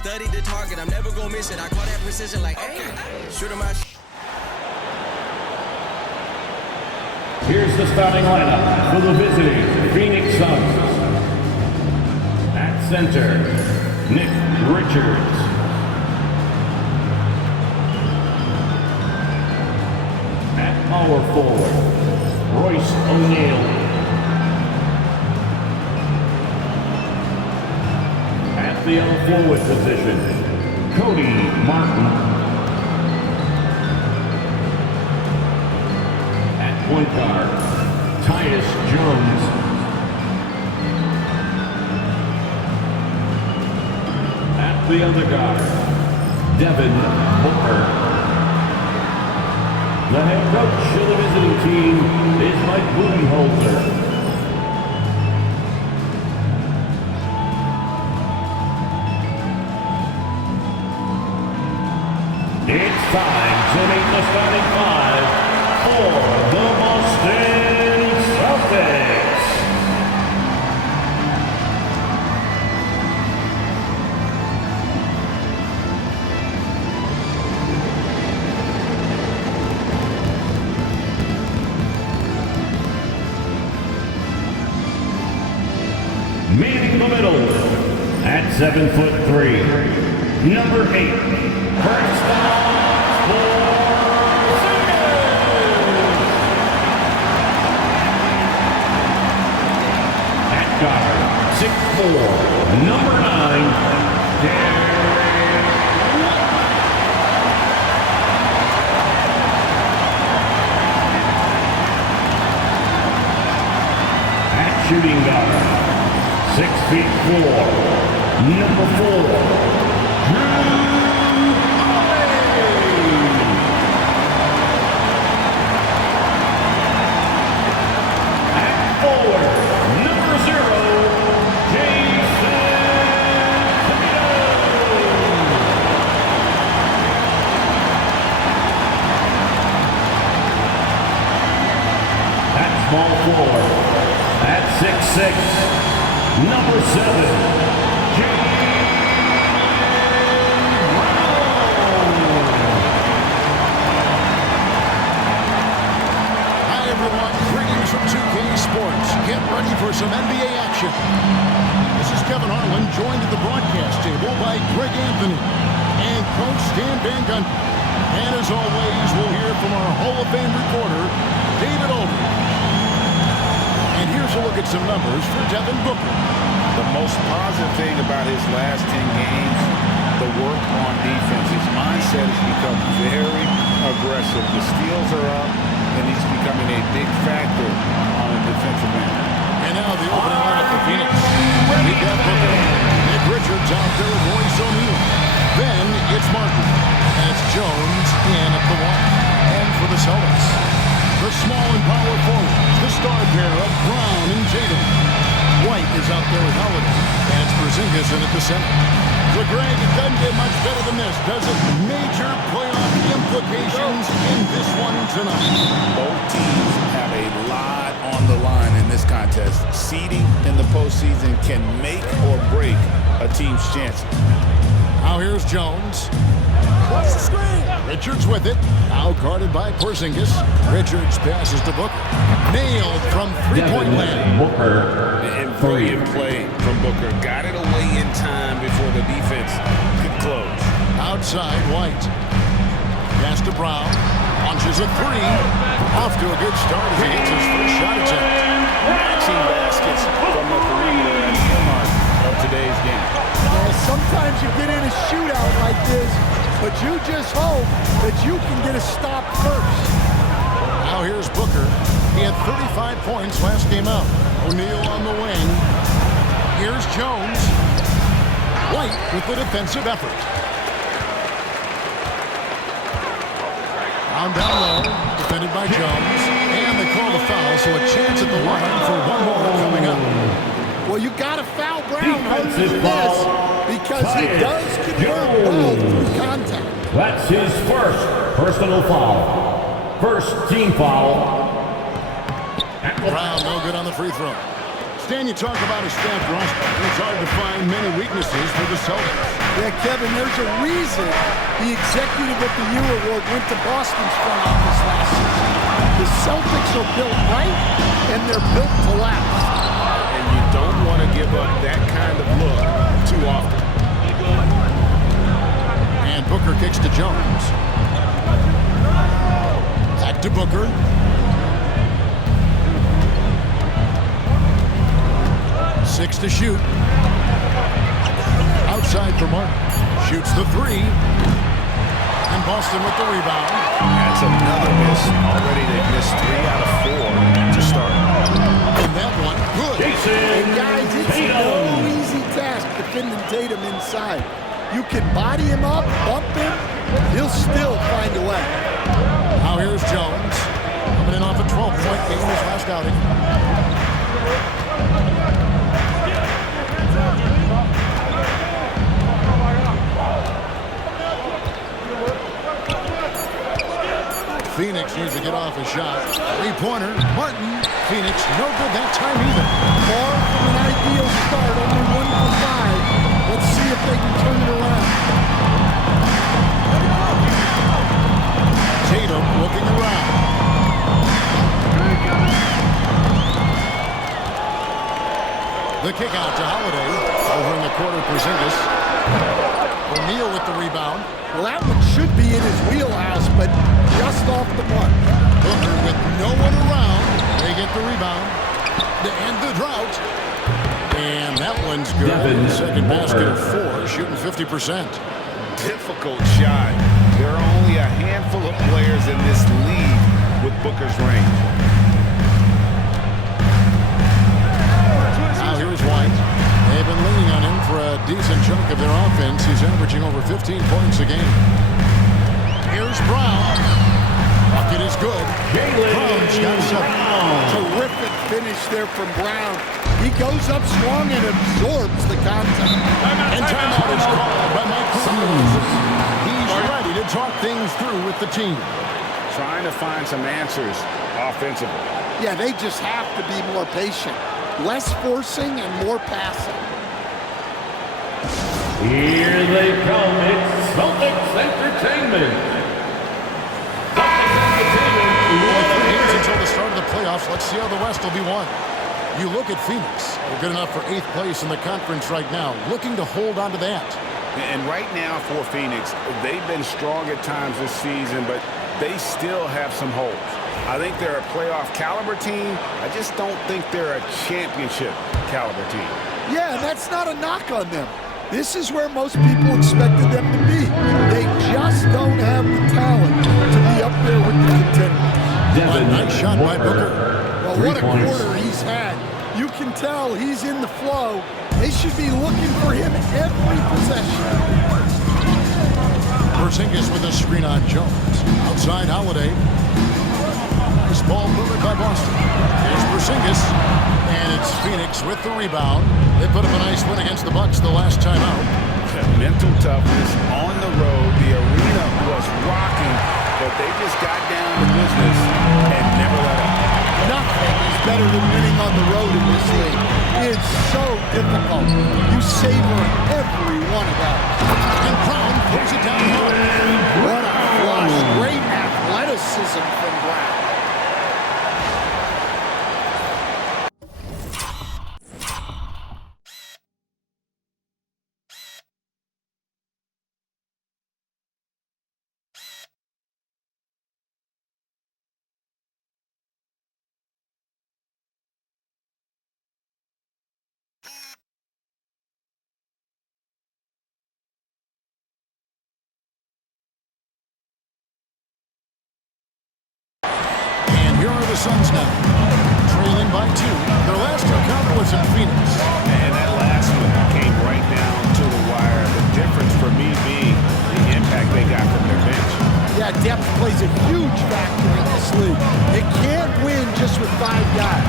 studied the target, I'm never gonna miss it. I call that precision like, hey, shoot him out. Here's the starting lineup for the visiting Phoenix Suns. At center, Nick Richards. At power forward, Royce O'Neal. At the forward position, Cody Martin. Point guard, Tyus Jones. At the other guard, Devin Booker. The head coach of the visiting team is Mike Budenholzer. It's time to meet the starting five for the Boston Celtics. Meeting the middle at 7'3", number 8, Kristaps Porzingis. Guard, 6'4", number 9, Derek White. At shooting guard, 6'4", number 4, Drew Holiday. At forward, number 0, small forward, at 6'6", number 7, Jaylen Brown. Hi everyone, greetings from 2K Sports. Get ready for some NBA action. This is Kevin Harlan, joined at the broadcast table by Greg Anthony and Coach Stan Van Gundy. And as always, we'll hear from our Hall of Fame reporter, David Aldridge. And here's a look at some numbers for Devin Booker. The most positive thing about his last 10 games, the work on defense. His mindset has become very aggressive. The steals are up, and he's becoming a big factor on the defensive end. And now the opening lineup for Phoenix. We've got Booker, Nick Richards out there with Royce O'Neal. Then it's Martin. And it's Jones in at the 1. And for the Celtics, the small and power forward, the star pair of Brown and Tatum. White is out there with Holiday, and it's Porzingis in at the center. So Greg, it doesn't get much better than this, does it? Major playoff implications in this one tonight. Both teams have a lot on the line in this contest. Seeding in the postseason can make or break a team's chances. Now here's Jones. What's the screen? Richards with it. Now guarded by Porzingis. Richards passes to Booker. Nailed from three-point land. Booker. And brilliant play from Booker. Got it away in time before the defense could close. Outside, White. Pass to Brown. Launches a three. Off to a good start as he gets his first shot attempt. Matching baskets from the perimeter and the mark of today's game. Sometimes you get in a shootout like this, but you just hope that you can get a stop first. Now here's Booker. He had 35 points last game out. O'Neal on the wing. Here's Jones. White with the defensive effort. Down low, defended by Jones. And they call the foul, so a chance at the line for one more coming up. Well, you got to foul Brown other than this because he does convert well through contact. That's his first personal foul. First team foul. Brown no good on the free throw. Stan, you talk about a stacked roster. It's hard to find many weaknesses for the Celtics. Yeah, Kevin, there's a reason the Executive of the Year award went to Boston's front office last season. The Celtics are built right, and they're built to last. And you don't want to give up that kind of look too often. And Booker kicks to Jones. Back to Booker. 6 to shoot. Outside for Martin. Shoots the 3. And Boston with the rebound. That's another miss. Already they've missed 3 out of 4 to start. And that one, good. And guys, it's no easy task defending Tatum inside. You can body him up, bump him, he'll still find a way. Now here's Jones. Coming in off a 12-point game in his last outing. Phoenix needs to get off a shot. 3-pointer. Martin. Phoenix, no good that time either. Far from an ideal start, only 1 for 5. Let's see if they can turn it around. Tatum looking around. The kick out to Holiday. Over in the corner, Porzingis. O'Neal with the rebound. Well, that one should be in his wheelhouse, but just off the mark. Booker with no one around. They get the rebound. And the drought. And that one's good. Second basket of 4, shooting 50%. Difficult shot. There are only a handful of players in this league with Booker's range. Now here's White. They've been leaning on him for a decent chunk of their offense. He's averaging over 15 points a game. Here's Brown. Bucket is good. Brown's got 7. Terrific finish there from Brown. He goes up strong and absorbs the contact. And timeout is called by Mike Conley. He's ready to talk things through with the team. Trying to find some answers offensively. Yeah, they just have to be more patient. Less forcing and more passing. Here they come. It's Celtics Entertainment. Games until the start of the playoffs. Let's see how the West will be won. You look at Phoenix. They're good enough for 8th place in the conference right now. Looking to hold on to that. And right now for Phoenix, they've been strong at times this season, but they still have some holes. I think they're a playoff caliber team. I just don't think they're a championship caliber team. Yeah, and that's not a knock on them. This is where most people expected them to be. They just don't have the talent to be up there with the contenders. Nice shot by Booker. Well, what a quarter he's had. You can tell he's in the flow. They should be looking for him every possession. Porzingis with a screen on Jones. Outside Holiday. Nice ball movement by Boston. Here's Porzingis. And it's Phoenix with the rebound. They put up a nice win against the Bucks the last time out. Mental toughness on the road. The arena was rocking, but they just got down to business and never let up. Nothing is better than winning on the road in this league. It's so difficult. You savor every one of them. And Brown throws it down hard. What a flush. Great athleticism from Brown. Here are the Suns now, trailing by 2. Their last encounter was in Phoenix. And that last one came right down to the wire. The difference for me being the impact they got from their bench. Yeah, depth plays a huge factor in this league. You can't win just with 5 guys.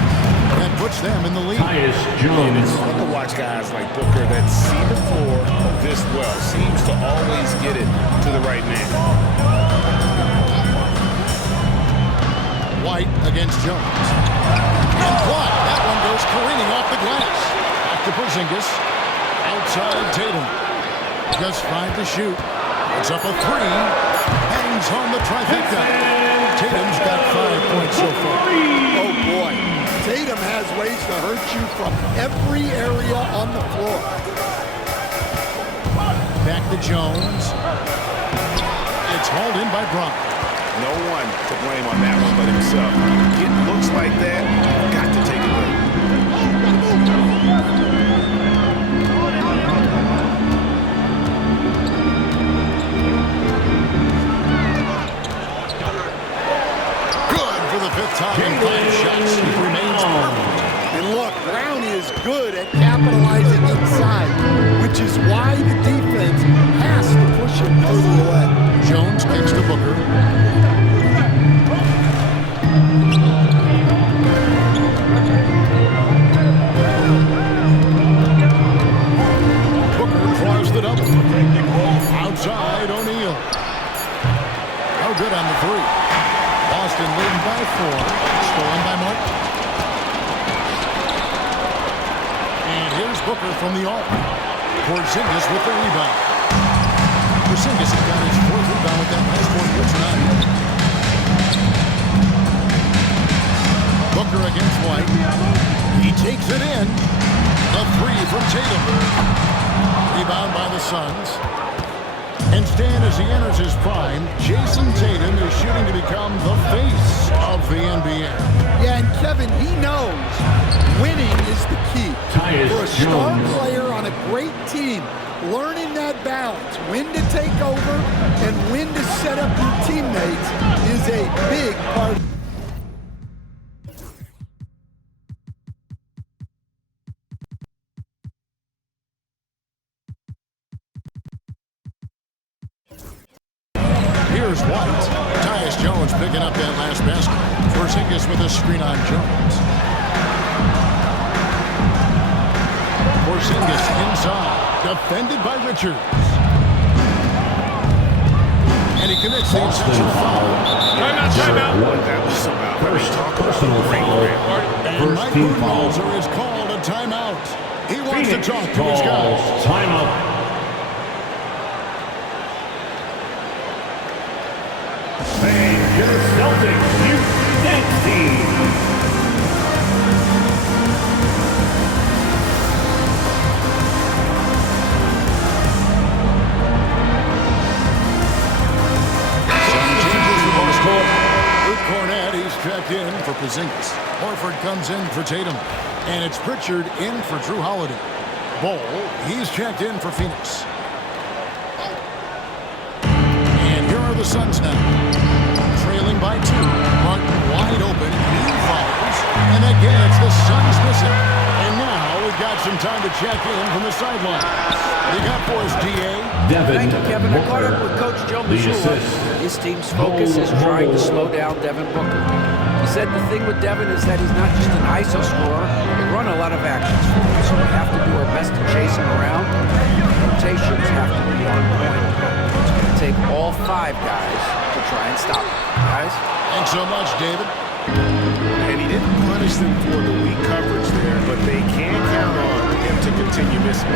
That puts them in the lead. Tyus And Jones. it's fun to watch guys like Booker that see the floor this well. Seems to always get it to the right man. White against Jones. And blocked. That one goes careening off the glass. Back to Porzingis. Outside Tatum. Just 5 to shoot. It's up a 3. Hangs home the trifecta. Tatum's got 5 points so far. Oh, boy. Tatum has ways to hurt you from every area on the floor. Back to Jones. It's hauled in by Brock. No one to blame on that one but himself. Getting looks like that, got to take it away. Good for the 5th time in 5 shots. He remains perfect. And look, Brown is good at capitalizing inside, which is why the defense has to push him further away. Jones kicks to Booker. Booker tries the double. Outside O'Neal. No good on the 3. Boston leading by 4. Stolen by Martin. And here's Booker from the arc. Porzingis with the rebound. Porzingis has got his 4th rebound with that last 1 here tonight. Booker against White. He takes it in. A 3 from Tatum. Rebound by the Suns. And Stan, as he enters his prime, Jason Tatum is shooting to become the face of the NBA. Yeah, and Kevin, he knows winning is the key. For a star player on a great team, learning that balance, when to take over and when to set up your teammates is a big part. Here's White. Tyus Jones picking up that last basket. Porzingis with a screen on Jones. Porzingis inside. Defended by Richards. And he commits the intentional foul. Timeout. What that was about. First personal foul. And Mike Budenholzer is called a timeout. He wants to talk to his guys. Timeout. Your Celtics Houston team. Cornette, he's checked in for Porzingis. Horford comes in for Tatum. And it's Pritchard in for Drew Holiday. Ball, he's checked in for Phoenix. And here are the Suns now. Trailing by 2. Martin wide open. He fires. And again, it's the Suns missing. And now we've got some time to check in from the sideline. What do you got for us, D.A.? Thank you, Kevin. I caught up with Coach Joe Mazzulla. His team's focus is trying to slow down Devin Booker. He said the thing with Devin is that he's not just an ISO scorer. They run a lot of actions for him, so we have to do our best to chase him around. Rotations have to be on point. It's going to take all 5 guys to try and stop him. Guys? Thanks so much, David. And he didn't punish them for the weak coverage there, but they can count on him to continue missing.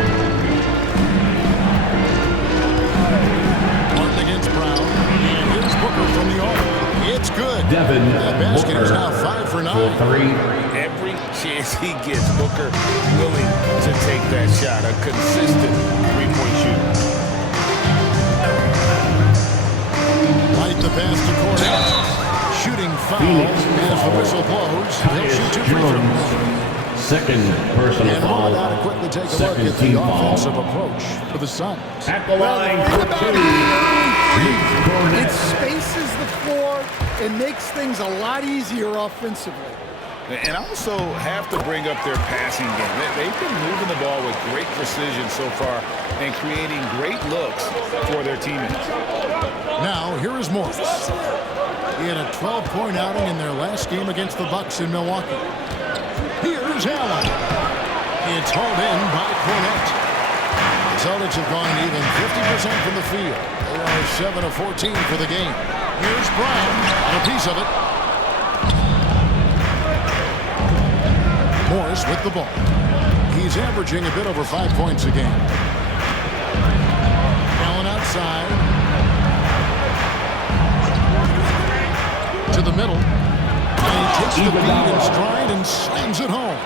Martin against Brown. And here's Booker from the arc. It's good. Devin That basket Booker is now 5 for 9. for 3. Every chance he gets, Booker willing to take that shot. A consistent three-point shooter. Right the pass to Cornette. Shooting foul as the whistle blows. He'll shoot 2 free throws. Second personal And we're foul. about to quickly take a look Second at the team foul. offensive approach for the Suns. At the line for 2. It Cornette. spaces the floor and makes things a lot easier offensively. And also have to bring up their passing game. They've been moving the ball with great precision so far and creating great looks for their teammates. Now, here is Morris. He had a 12-point outing in their last game against the Bucks in Milwaukee. Here's Allen. It's hauled in by Cornette. The Celtics have gone even 50% from the field. They are 7 of 14 for the game. Here's Brown on a piece of it. Morris with the ball. He's averaging a bit over 5 points a game. Allen outside. To the middle. And he takes the beat in stride and slams it home.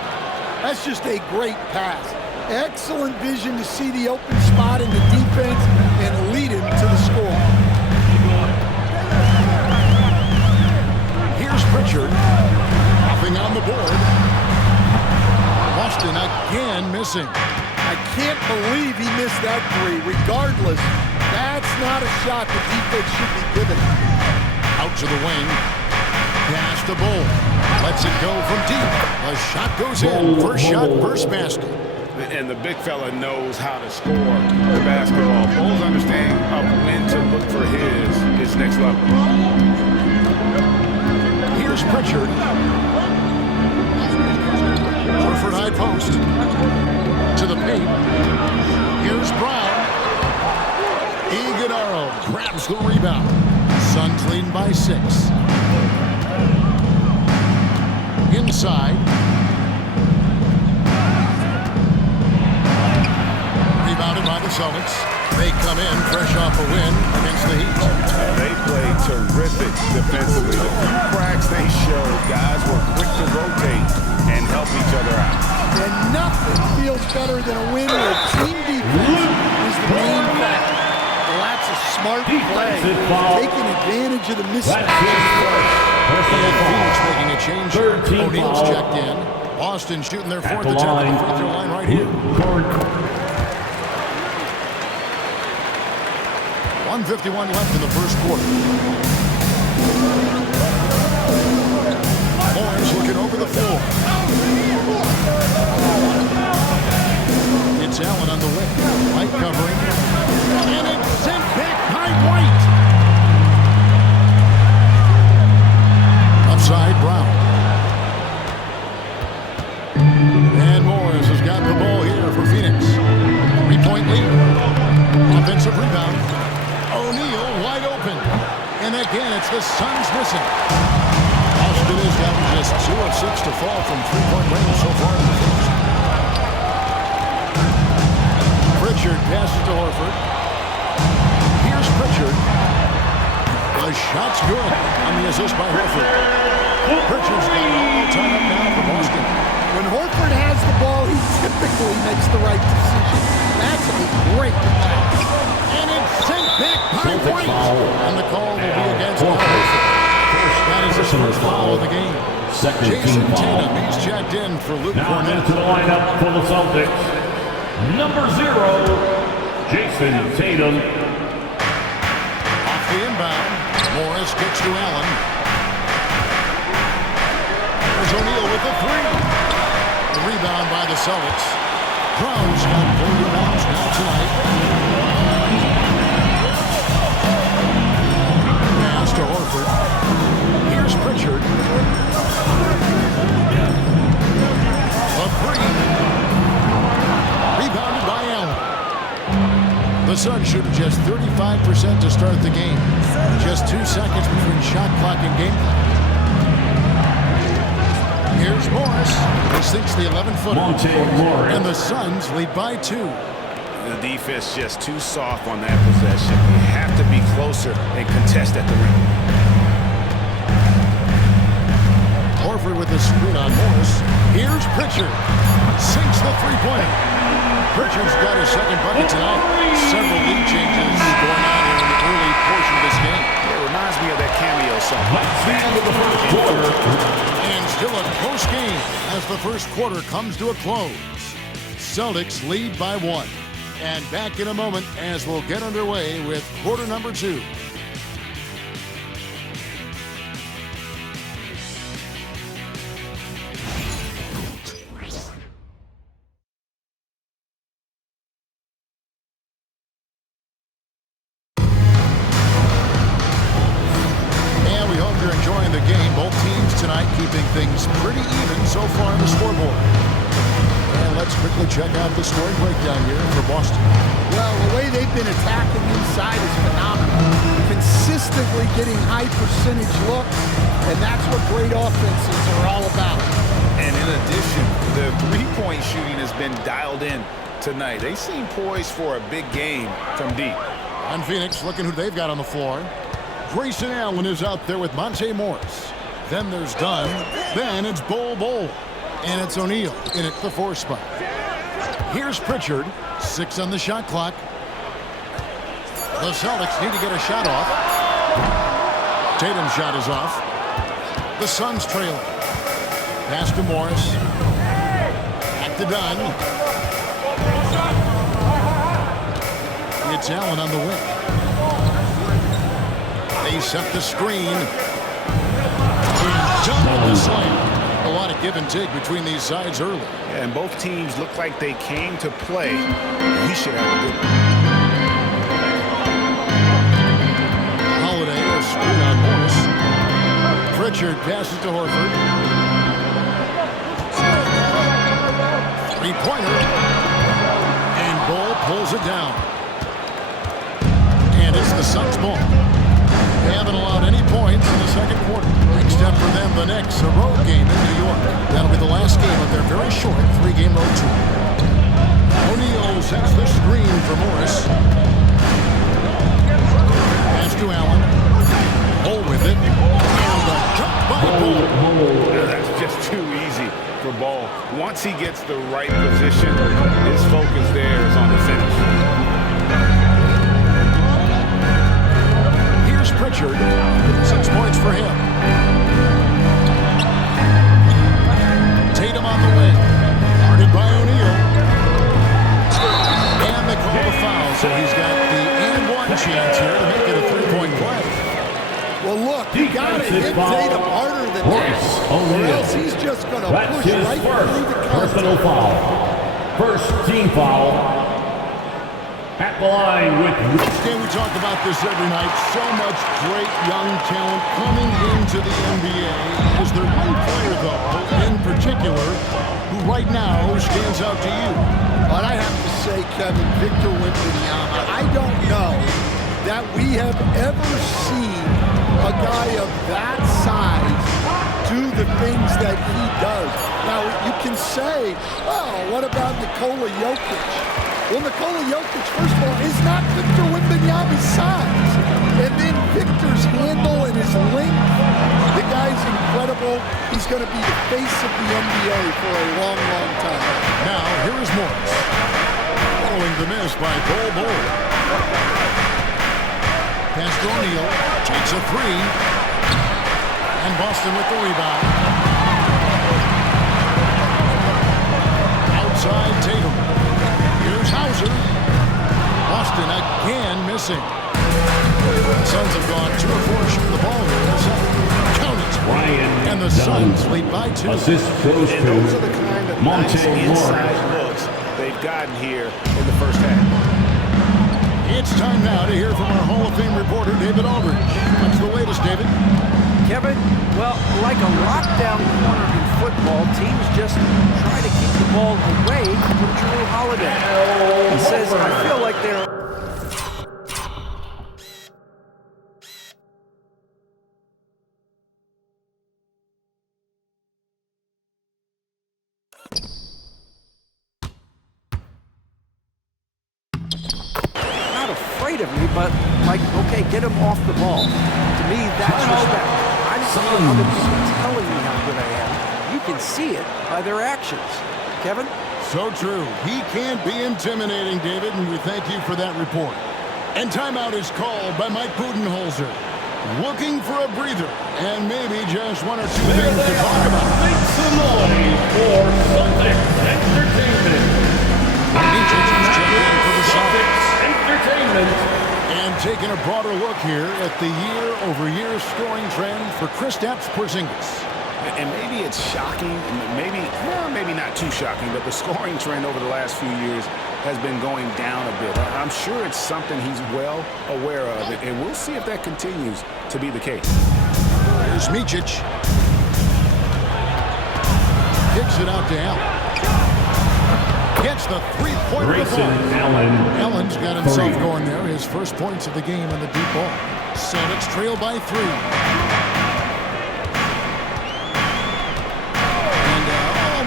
That's just a great pass. Excellent vision to see the open spot in the defense and lead him to the score. Here's Pritchard. Hopping on the board. Boston again missing. I can't believe he missed that three. Regardless, that's not a shot the defense should be giving. Out to the wing. Pass to Bull. Lets it go from deep. A shot goes in. First shot, first basket. And the big fella knows how to score the basketball. Bull's understanding of when to look for his next level. Here's Pritchard. Horford high post. To the paint. Here's Brown. Iguodala grabs the rebound. Suns leading by 6. Inside. Rebounded by the Celtics. They come in fresh off a win against the Heat. They played terrific defensively. The few cracks they showed, guys were quick to rotate and help each other out. And nothing feels better than a win where team defense is the main factor. Well, that's a smart play. Taking advantage of the mismatch. Phoenix making a change. O'Neal's checked in. Boston shooting their 4th attempt at the free throw line right here. 1:51 left in the first quarter. Morris looking over the floor. It's Allen on the wing. White covering. And it's sent back by White. Upside Brown. And Morris has got the ball here for Phoenix. 3-point lead. Offensive rebound. O'Neal wide open. And again, it's the Suns missing. Boston has gotten just 2 of 6 to fall from 3-point range so far in the first. Pritchard passes to Horford. Here's Pritchard. The shot's good on the assist by Horford. Pritchard's got it all tied up now for Boston. When Horford has the ball, he typically makes the right decision. That's a great pass. And it's sent back by White. And the call will be against Horford. That is his first foul of the game. Jason Tatum, he's checked in for Luke Now Cornett. into the lineup for the Celtics. Number 0, Jason Tatum. Off the inbound. Morris kicks to Allen. There's O'Neal with the 3. The rebound by the Celtics. Brown's got 4 rebounds now tonight. Pass to Horford. Here's Pritchard. The 3. Rebounded by Allen. The Suns shooting just 35% to start the game. Just 2 seconds between shot clock and game clock. Here's Morris. He sinks the 11-footer. And the Suns lead by 2. The defense just too soft on that possession. You have to be closer and contest at the rim. Horford with the screen on Morris. Here's Pritchard. Sinks the 3-pointer. Pritchard's got his second bucket tonight. Several lead changes going on here in the early portion of this game. It reminds me of that cameo song. Let's see into the first quarter. And still a close game as the first quarter comes to a close. Celtics lead by 1. And back in a moment as we'll get underway with quarter number 2. Keeping things pretty even so far on the scoreboard. And let's quickly check out the scoring breakdown here for Boston. Well, the way they've been attacking inside is phenomenal. Consistently getting high percentage looks, and that's what great offenses are all about. And in addition, the three-point shooting has been dialed in tonight. They seem poised for a big game from deep. And Phoenix looking who they've got on the floor. Grayson Allen is out there with Monte Morris. Then there's Dunn. Then it's Bol. And it's O'Neal in at the 4 spot. Here's Pritchard. 6 on the shot clock. The Celtics need to get a shot off. Tatum's shot is off. The Suns trailing. Pass to Morris. Back to Dunn. It's Allen on the wing. They set the screen. Dunn with the slam. A lot of give and take between these sides early. Yeah, and both teams look like they came to play. He should have a good one. Holiday, a screen on Morris. Pritchard passes to Horford. Three-pointer. And Bol pulls it down. And it's the Suns' ball. They haven't allowed any points in the second quarter. Next step for them, the Knicks, a road game in New York. That'll be the last game of their very short 3-game road tour. O'Neal sets the screen for Morris. Pass to Allen. Bol with it. And the jump by Bol. That's just too easy for Bol. Once he gets the right position, his focus there is on the finish. Pritchard, 6 points for him. Tatum on the wing, guarded by O'Neal. And they call the foul, so he's got the and-one chance here to make it a 3-point play. Well, look, you got to hit Tatum harder than that, or else he's just going to push right through the personal foul. First team foul. At the line with... We talk about this every night. So much great young talent coming into the NBA. Is there one player, though, in particular, who right now stands out to you? But I have to say, Kevin, Victor Wembanyama, I don't know that we have ever seen a guy of that size do the things that he does. Now, you can say, well, what about Nikola Jokic? Well, Nikola Jokic, first of all, is not Victor Wembanyama's size. And then Victor's handle and his length, the guy's incredible. He's going to be the face of the NBA for a long, long time. Now, here is Morris. Following the miss by Bol. Pass to O'Neal. Takes a 3. And Boston with the rebound. Outside Tatum. Here's Hauser. Boston again missing. The Suns have gone 2 of 4 shooting the ball here in the second. Count it. And the Suns lead by 2. Assist goes And those are the kind of nice inside looks they've gotten here in the first half. It's time now to hear from our Hall of Fame reporter, David Aldridge. What's the latest, David? Kevin, well, like a lockdown corner in football, teams just try to keep the ball away from Jrue Holiday. He says, I feel like they're... not afraid of me, but like, okay, get him off the ball. To me, that's respect. I don't know other people telling me how good I am. You can see it by their actions. Kevin? So true. He can't be intimidating, David, and we thank you for that report. And timeout is called by Mike Budenholzer. Looking for a breather, and maybe just 1 or 2 things to talk about. Make some noise for Celtics Entertainment. Celtics Entertainment. And taking a broader look here at the year-over-year scoring trend for Kristaps Porzingis. And maybe it's shocking, maybe not too shocking, but the scoring trend over the last few years has been going down a bit. I'm sure it's something he's well aware of, and we'll see if that continues to be the case. Here's Micic. Kicks it out to Allen. Gets the three-point Allen. Allen's got himself going there. His first points of the game on the deep ball. Celtics trail by 3.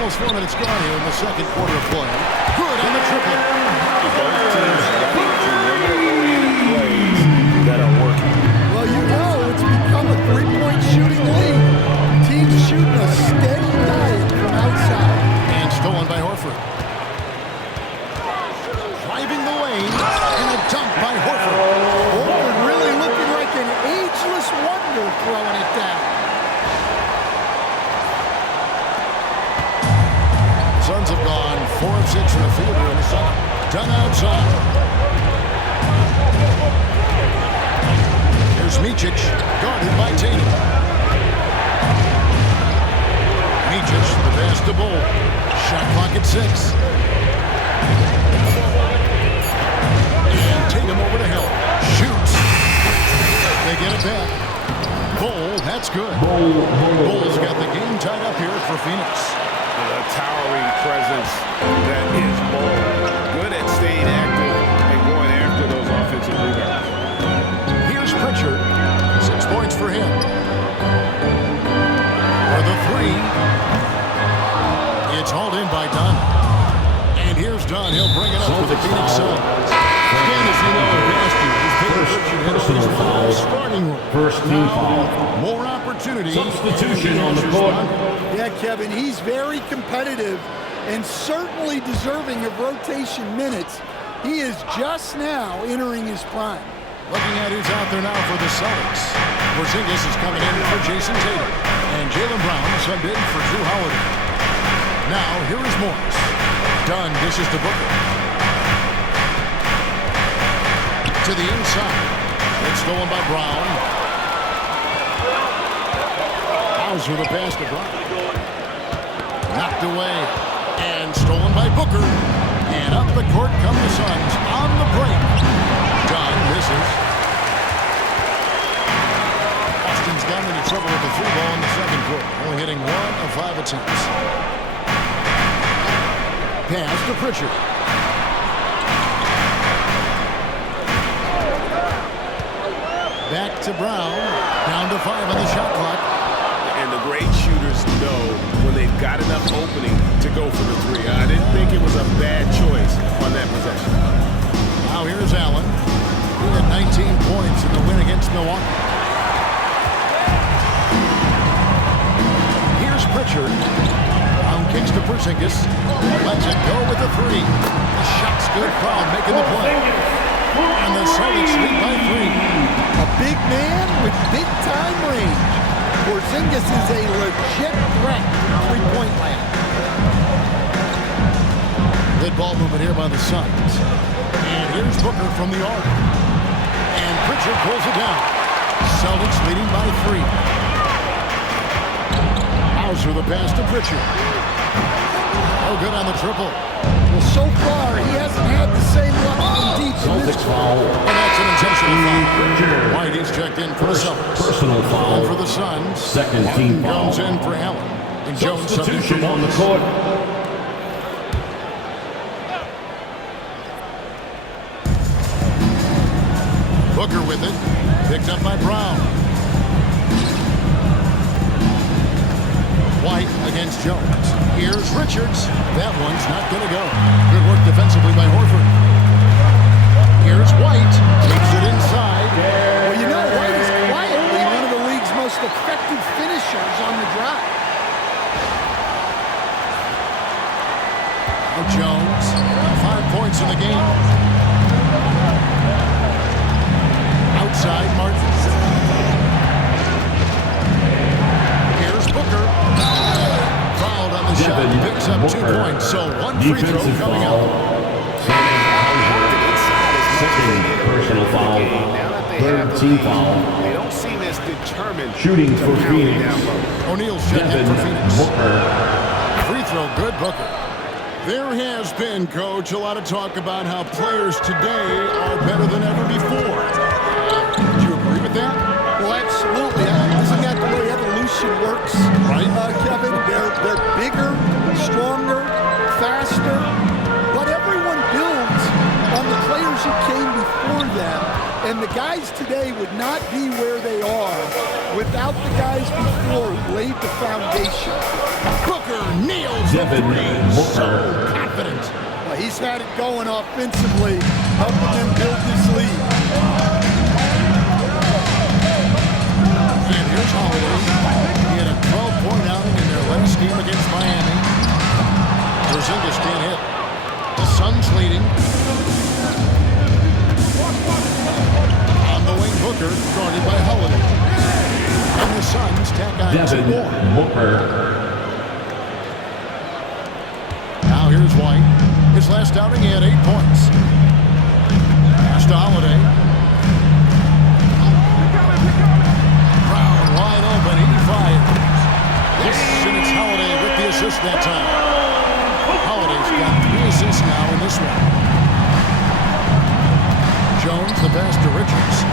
Almost 4 minutes gone here in the second quarter of play. Good on the triple. Both teams ready to limit plays that are working. Well, you know it's become a three-point shooting league. Teams shooting a steady diet from outside. And stolen by Horford. Driving the lane, and a dunk by Horford. Horford really looking like an ageless wonder throwing it down. Suns have gone 4 of 6 from the field here in the second. Done outside. Here's Micic, guarded by Tatum. Micic, the pass to Bull. Shot clock at 6. And Tatum over to Hill. Shoots. They get it back. Bull, that's good. Bull's got the game tied up here for Phoenix. A towering presence that is Bull. Good at staying active and going after those offensive rebounds. Here's Pritchard. 6 points for him. For the 3. It's hauled in by Dunn. And here's Dunn. He'll bring it up for the Phoenix Suns. Again, as you know, past year, Personal foul. starting role. First team foul. More opportunity. Substitution on the court. Yeah, Kevin, he's very competitive and certainly deserving of rotation minutes. He is just now entering his prime. Looking at who's out there now for the Celtics. Porzingis is coming in for Jason Tatum. And Jaylen Brown subbed in for Drew Holiday. Now, here is Morris. Dunn dishes to Booker. To the inside. It's stolen by Brown. Hauser the pass to Brown. Knocked away. And stolen by Booker. And up the court come the Suns on the break. Dunn misses. Austin's gotten into trouble with the 3 ball in the second quarter. Only hitting 1 of 5 attempts. Pass to Pritchard. Back to Brown. Down to 5 on the shot clock. And the great shooters know when they've got enough opening to go for the 3. I didn't think it was a bad choice on that possession. Now here's Allen. He had 19 points in the win against Milwaukee. Here's Pritchard. Brown kicks to Porzingis. Lets it go with the 3. The shot's good. Brown making the play. And the Celtics lead by 3. A big man with big-time range. Porzingis is a legit threat from three-point land. Good ball movement here by the Suns. And here's Booker from the arc. And Pritchard pulls it down. Celtics leading by 3. Hauser the pass to Pritchard. Oh, good on the triple. Well, so far, he hasn't had the same luck from deep in this Foul. And that's an intentional foul. Whitey's checked in for the Celtics. Personal foul. And for the Suns, Second team foul. comes in for Allen. And Jones Substitution on the court. Booker with it. Picked up by Brown. White against Jones. Here's Richards. That one's not going to go. Good work defensively by Horford. Here's White. Takes it inside. Well, you know, White is quietly one of the league's most effective finishers on the drive. Now Jones. 5 points in the game. Outside Martin. Here's Booker. Fouled on the shot. Picks up 2 points. So 1 free throw coming out. Second personal foul. Third team foul. They don't seem as determined. Shooting for Phoenix. O'Neal's check in for Phoenix. Booker. Free throw, good Booker. There has been, Coach, a lot of talk about how players today are better than ever before. Do you agree with that? Well, absolutely. Isn't that the way evolution works? Right. Kevin, they're bigger, stronger, faster, but everyone builds on the players who came before them, And the guys today would not be where they are without the guys before who laid the foundation. Booker nails the three. So confident. Well, he's had it going offensively, helping them build this lead. And here's Holiday. He had a 12-point outing in their last game against Miami. Porzingis can't hit. The Suns leading. On the wing, Booker, guarded by Holiday. And the Suns tack on two more. Booker. Now here's White. His last outing, he had 8 points. Pass to Holiday. Brown wide open, 85. Yes, and it's Holiday with the assist that time. Holiday's got 3 assists now in this one. Jones, the pass to Richards.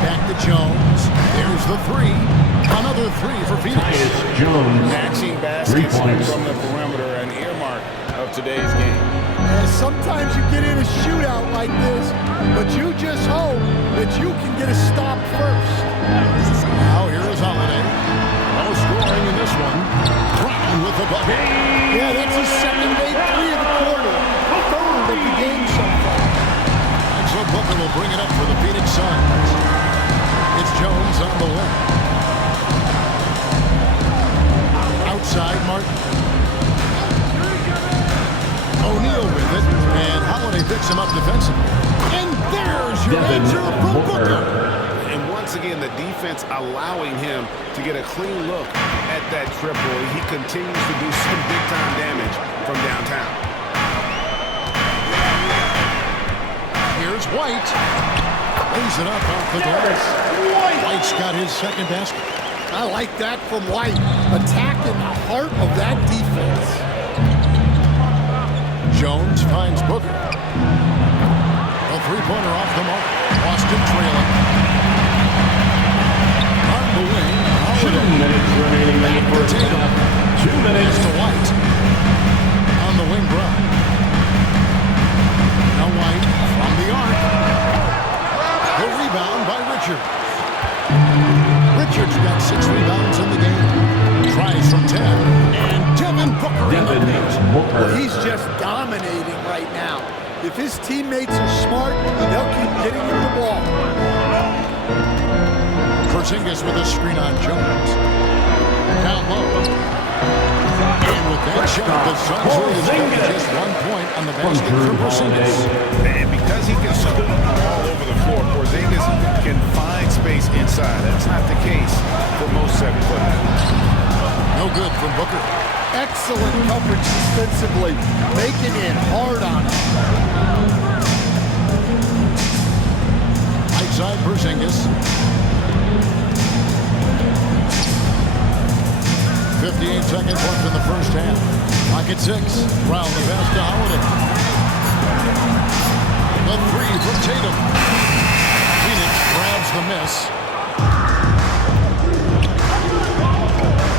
Back to Jones. There's the 3. Another 3 for Phoenix. Tyus Jones. Matching 3 baskets points. from the perimeter, an earmark of today's game. Sometimes you get in a shootout like this, but you just hope that you can get a stop first. Now here is Holiday. No scoring in this one. Brown with the bucket. Yeah, that's his second made 3 of the quarter. Third of the game so far. And so Booker will bring it up for the Phoenix Suns. It's Jones on the wing. Outside, Martin. O'Neal with it, and Holiday picks him up defensively. And there's your answer from Booker. And once again, the defense allowing him to get a clean look at that triple. He continues to do some big-time damage from downtown. Here's White. Lays it up off the glass. White's got his second basket. I like that from White, attacking the heart of that defense. Jones finds Booker. A three-pointer off the mark. Boston trailing. On the wing, Holiday. 2 minutes remaining in the first half. 2 minutes. To White. On the wing, Brown. Now White from the arc. The rebound by Richards. Richards got 6 rebounds in the game. Tries from 10. And Devin Booker in the paint. Well, he's just dominating right now. If his teammates are smart, they'll keep getting him the ball. Porzingis with a screen on Jones. Down low. And with that shot, the Suns lead is just 1 point on the basket for Porzingis. And because he can scoop all over the floor, Porzingis can find space inside. That's not the case for most 7-footers. No good from Booker. Excellent coverage defensively, making it hard on him. Right side, Porzingis. 58 seconds left in the first half. Clock at 6. Brown the pass to Holiday. The 3 from Tatum. Phoenix grabs the miss.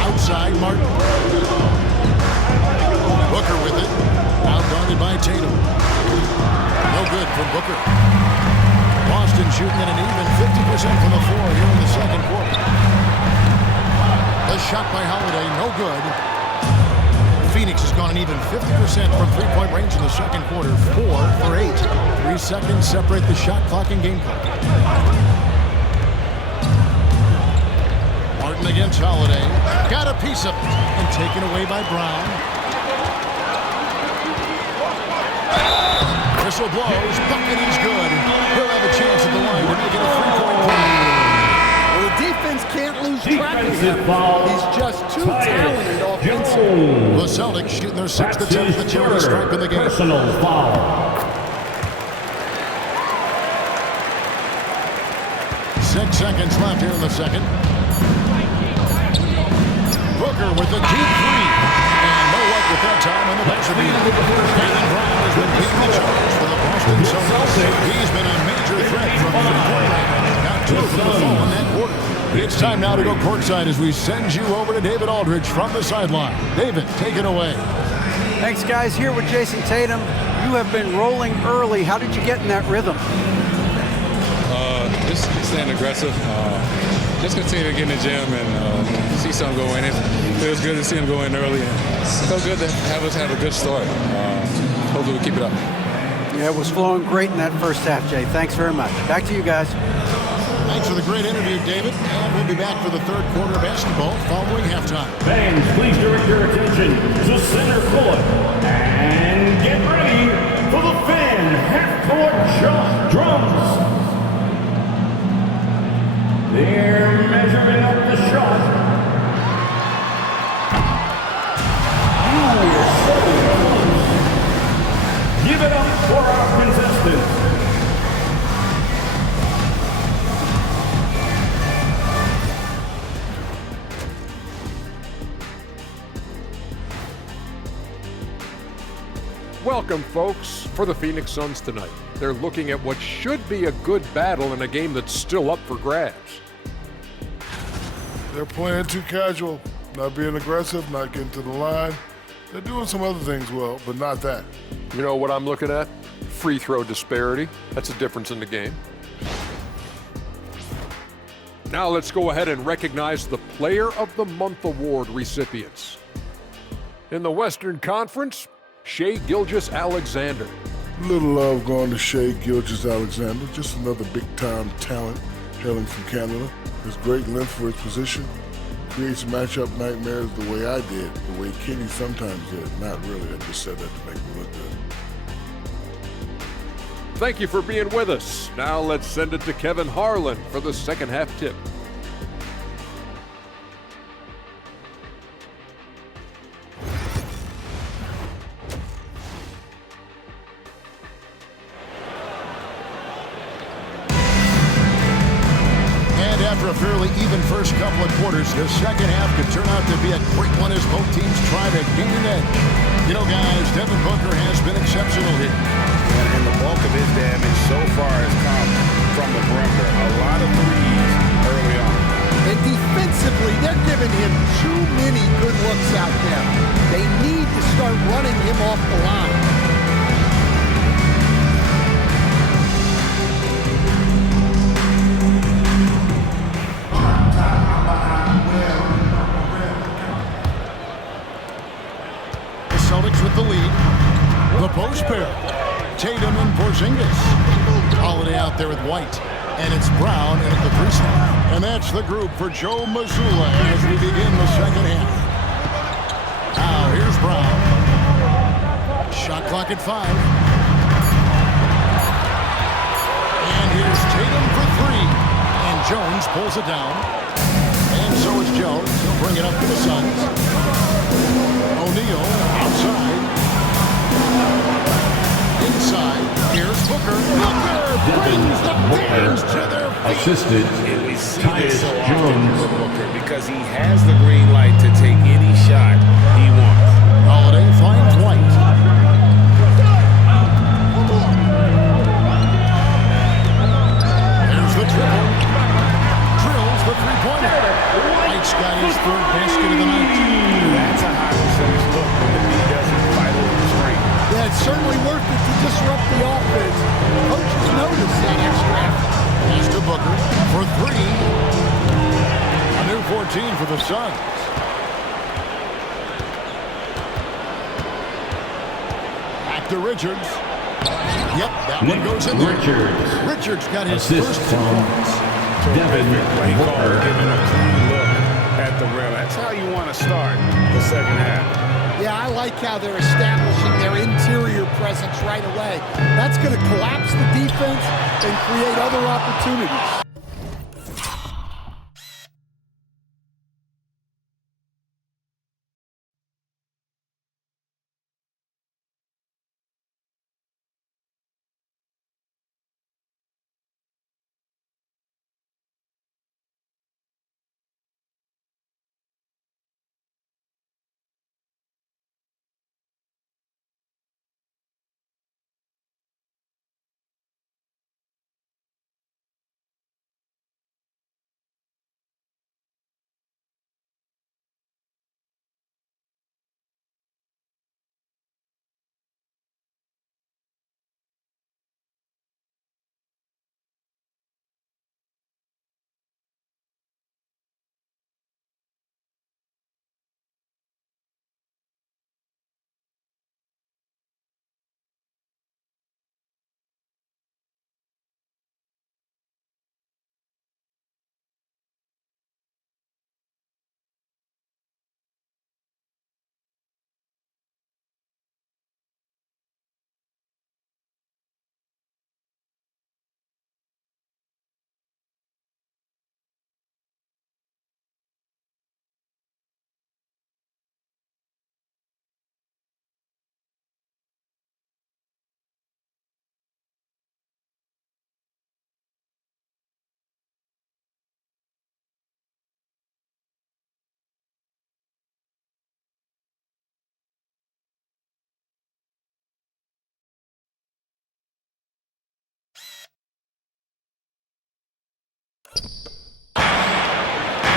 Outside, Martin. Booker with it. Now guarded by Tatum. No good from Booker. Boston shooting at an even 50% from the floor here in the second quarter. The shot by Holiday, no good. Phoenix has gone an even 50% from three-point range in the second quarter. 4 for 8. 3 seconds separate the shot clock and game clock. Martin against Holiday. Got a piece of it and taken away by Brown. Whistle blows. Bucket is good. He'll have a chance at the line to make it a 3-point play. Well, the defense can't lose track of him. He's just too talented offensively. The Celtics shooting their 6th attempt at the charity stripe in the game. Personal foul. 6 seconds left here in the second. Booker with a deep 3. And no luck with that time on the buzzer beater. Jaylen Brown has been leading the charge for the Boston Celtics. He's been a major threat from the three-point line. Got 2 from the foul in that quarter. It's time now to go courtside as we send you over to David Aldridge from the sideline. David, take it away. Thanks, guys. Here with Jason Tatum. You have been rolling early. How did you get in that rhythm? Just staying aggressive. Just continue to get in the gym and see some go in. It feels good to see him go in early. And it feels good to have us have a good start. Hopefully we keep it up. Yeah, it was flowing great in that first half, Jay. Thanks very much. Back to you guys. Thanks for the great interview, David. And we'll be back for the third quarter of basketball following halftime. Fans, please direct your attention to center court and get ready for the fan half-court shot drums. They're measuring up the shot. You are so close. Give it up for our contestants. Welcome, folks, for the Phoenix Suns tonight. They're looking at what should be a good battle in a game that's still up for grabs. They're playing too casual, not being aggressive, not getting to the line. They're doing some other things well, but not that. You know what I'm looking at? Free throw disparity. That's a difference in the game. Now let's go ahead and recognize the Player of the Month Award recipients. In the Western Conference, Shai Gilgeous-Alexander. Little love going to Shai Gilgeous-Alexander, just another big-time talent hailing from Canada. His great length for his position creates matchup nightmares the way I did, the way Kenny sometimes did. Not really, I just said that to make me look good. Thank you for being with us. Now let's send it to Kevin Harlan for the second half tip. After a fairly even first couple of quarters, the second half could turn out to be a great one as both teams try to gain an edge. You know, guys, Devin Booker has been exceptional here. And the bulk of his damage so far has come from the perimeter. A lot of threes early on. And defensively, they're giving him too many good looks out there. They need to start running him off the line. With the lead, the post pair, Tatum and Porzingis. Holiday out there with White, and it's Brown in at the three spot. And that's the group for Joe Mazzulla as we begin the second half. Now here's Brown. Shot clock at 5. And here's Tatum for 3. And Jones pulls it down. And so is Jones. He'll bring it up to the Suns. O'Neal outside. Inside. Here's Booker. Booker brings the fans to their feet. Assisted And we see Tyus this so often Jones. with Booker because he has the green light to take any shot he wants. Holiday finds White. There's the triple. Drills the three-pointer. White's got his third basket of the night. That's a high percentage look when the beat doesn't fight over the screen. Yeah, it's certainly worth it to disrupt the offense. Coaches notice that extra effort. Pass to Booker for 3. A new 14 for the Suns. Back to Richards. Yep, that one goes in there. Richards got his Assist first 2 from points. Devin Play call, Booker. giving a clean look at the rim. That's how you want to start the second half. Yeah, I like how they're establishing their interior presence right away. That's going to collapse the defense and create other opportunities.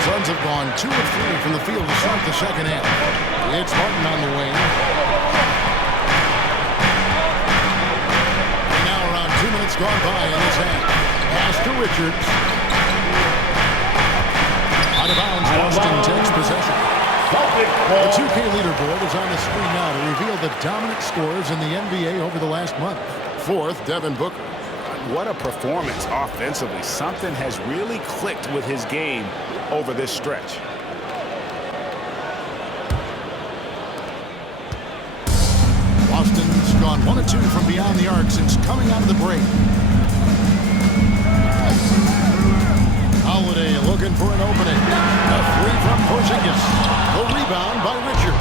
Suns have gone 2 of 3 from the field to start the second half. It's Martin on the wing. And now around 2 minutes gone by in this half. Pass to Richards. Out of bounds, Boston takes possession. The 2K leaderboard is on the screen now to reveal the dominant scores in the NBA over the last month. Fourth, Devin Booker. What a performance offensively. Something has really clicked with his game over this stretch. Boston's gone 1 of 2 from beyond the arc since coming out of the break. Holiday looking for an opening. A 3 from Porzingis. The rebound by Richard.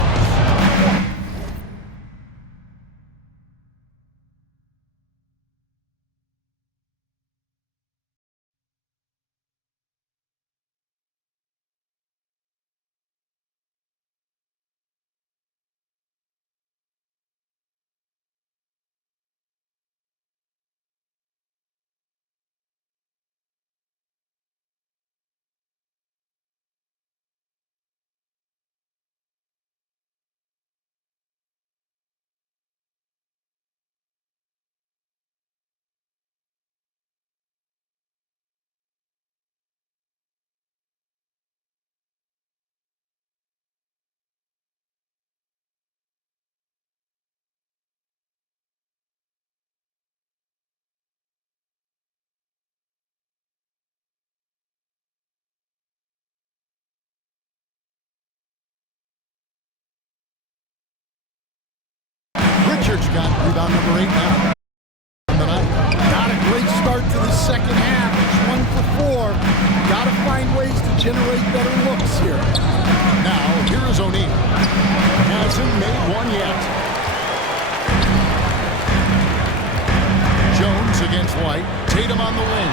Richards got rebound number 8 now. Not a great start to the second half. It's 1 for 4. Got to find ways to generate better looks here. Now, here is O'Neal. Hasn't made one yet. Jones against White. Tatum on the wing.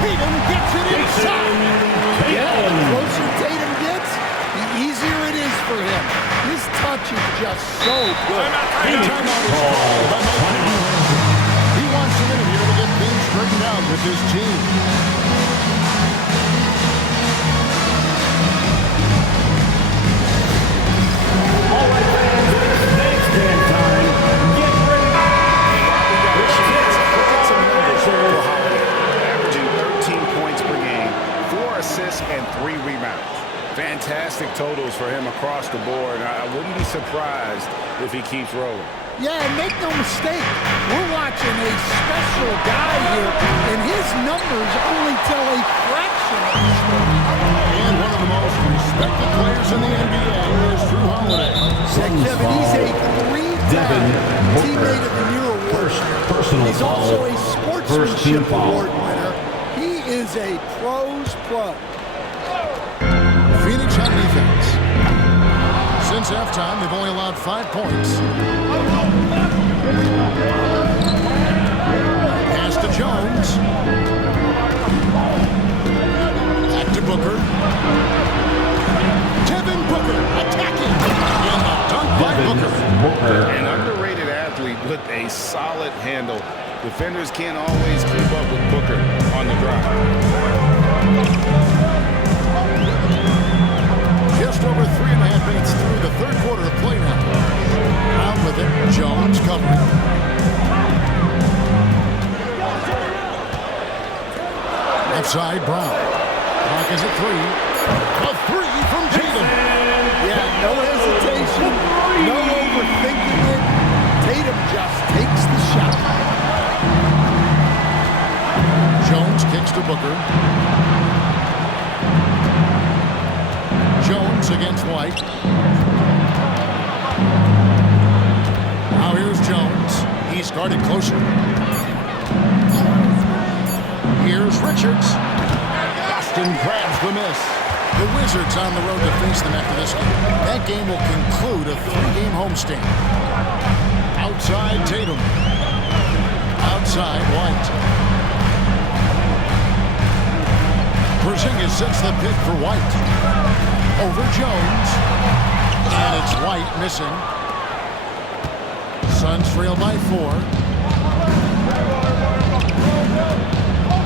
Tatum gets it inside. Yeah, the closer Tatum gets, the easier it is for him. His touch is just so good. He wants to get in here to get things straightened out with his team. All right, fans, it's bandstand time. Get ready. Some numbers for Holiday. Averaging 13 points per game, 4 assists, and 3 rebounds. Fantastic totals for him across the board. I wouldn't be surprised if he keeps rolling. Yeah, and make no mistake, we're watching a special guy here, and his numbers only tell a fraction of the story. And one of the most respected players in the NBA is Drew Holiday. Kevin, he's a 3-time Teammate of the Year award winner. He's also a Sportsmanship Award winner. He is a pro's pro. Phoenix on defense. Since halftime, they've only allowed 5 points. Pass to Jones. Back to Booker. Devin Booker attacking. And the dunk by Booker. An underrated athlete with a solid handle. Defenders can't always keep up with Booker on the drive. Just over 3.5 minutes through the third quarter of play now. Out with it, Jones covering. Left side, Brown. Clock is at 3. A 3 from Tatum. Yeah, no hesitation, no overthinking it. Tatum just takes the shot. Jones kicks to Booker. Jones against White. Now here's Jones. He's guarded closer. Here's Richards. Boston grabs the miss. The Wizards on the road to face them after this game. That game will conclude a 3-game homestand. Outside Tatum. Outside White. Porzingis sets the pick for White. Over Jones. And it's White missing. Suns trail by 4.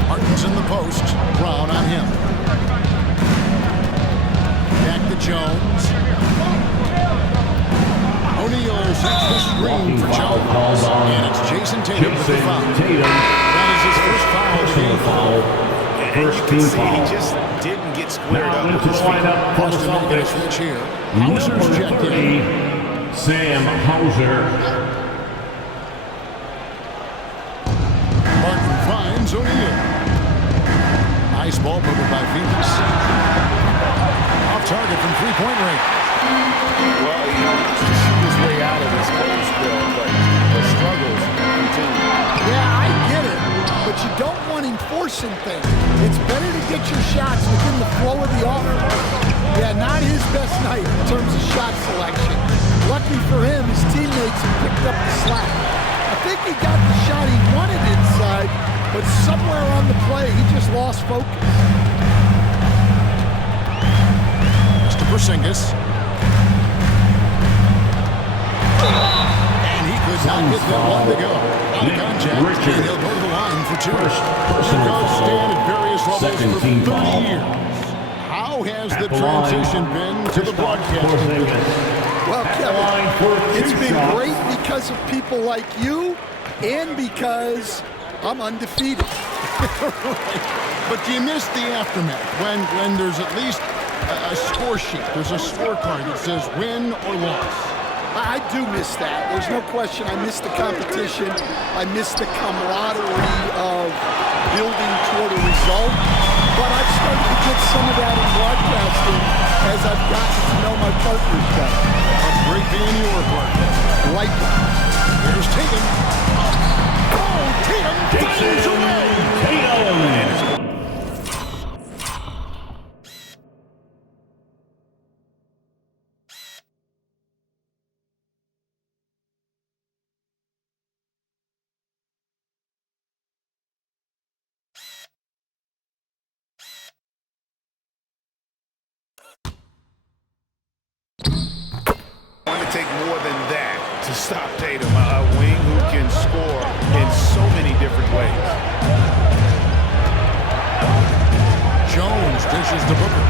Martin's in the post. Brown on him. Back to Jones. O'Neal sets the screen for Jones. And it's Jason Tatum with the foul. That is his first foul of the game. First team foul. He just didn't get squared up with his feet. Cost him a minute switch here. Hauser's checked in. Sam Hauser. Martin finds O'Neal. Nice ball movement by Phoenix. Off target from three-point range. Well, you know, to see his way out of this cold spell, but the struggles continue. Yeah, I get it, but you don't want him forcing things. It's better to get your shots within the flow of the offense. Yeah, not his best night in terms of shot selection. Lucky for him, his teammates have picked up the slack. I think he got the shot he wanted inside, but somewhere on the play, he just lost focus. Mr. Porzingis. And he could not get that one to go. On contact, and he'll go to the line for two. Guards stand at various levels for 30 years. How has the transition been to the broadcast? Well, Kevin, it's been great because of people like you and because I'm undefeated. But do you miss the aftermath when there's at least a score sheet? There's a scorecard that says win or loss. I do miss that. There's no question. I miss the competition. I miss the camaraderie of building toward a result. But I've started to get some of that in broadcasting as I've gotten to know my partners better. Great being your partner. Likewise. Here's Tatum. Oh, Tatum finds a way. Take more than that to stop Tatum, a wing who can score in so many different ways. Jones dishes to Booker.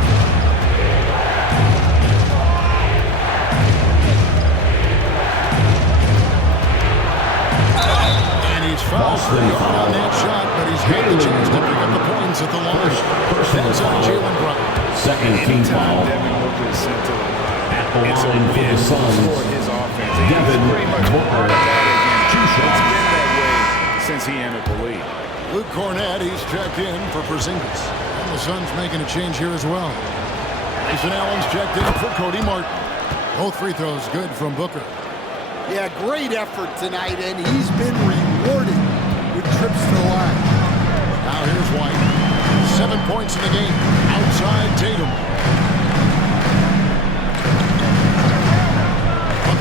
And he's fouled on that shot, but he's got the chance to pick up the points at the line. That's on Jalen Brown. Second team foul. Devin Booker is sent to the line. It's a win for the Suns. Devin Booker. It's been that way since he entered the league. Luke Cornett, he's checked in for Porzingis. And the Suns making a change here as well. Grayson Allen's checked in for Cody Martin. Both free throws good from Booker. Yeah, great effort tonight, and he's been rewarded with trips to the line. Now here's White. 7 points in the game. Outside Tatum.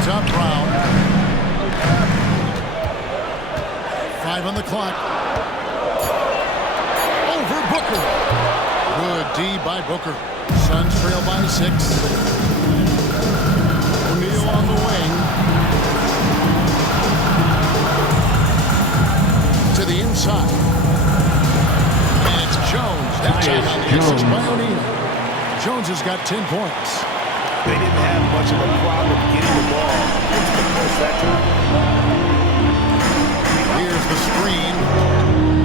Top Brown. 5 on the clock. Over Booker. Good D by Booker. Suns trail by 6. O'Neal on the wing. To the inside. And it's Jones. That time on the assist by O'Neal. Jones has got 10 points. They didn't have much of a problem getting the ball into the post that time. Here's the screen.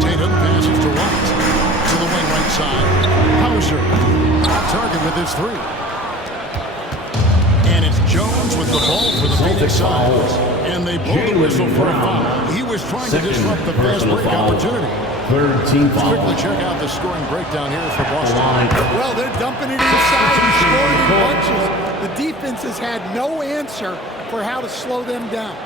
Tatum passes to White. To the wing right side. Hauser. Off target with his 3. And it's Jones with the ball for the Phoenix Suns. And they blow the whistle for a foul. He was trying to disrupt the fast break opportunity. Third team foul. Let's quickly check out the scoring breakdown here for Boston. Well, they're dumping it inside and scoring in bunches. The defense has had no answer for how to slow them down.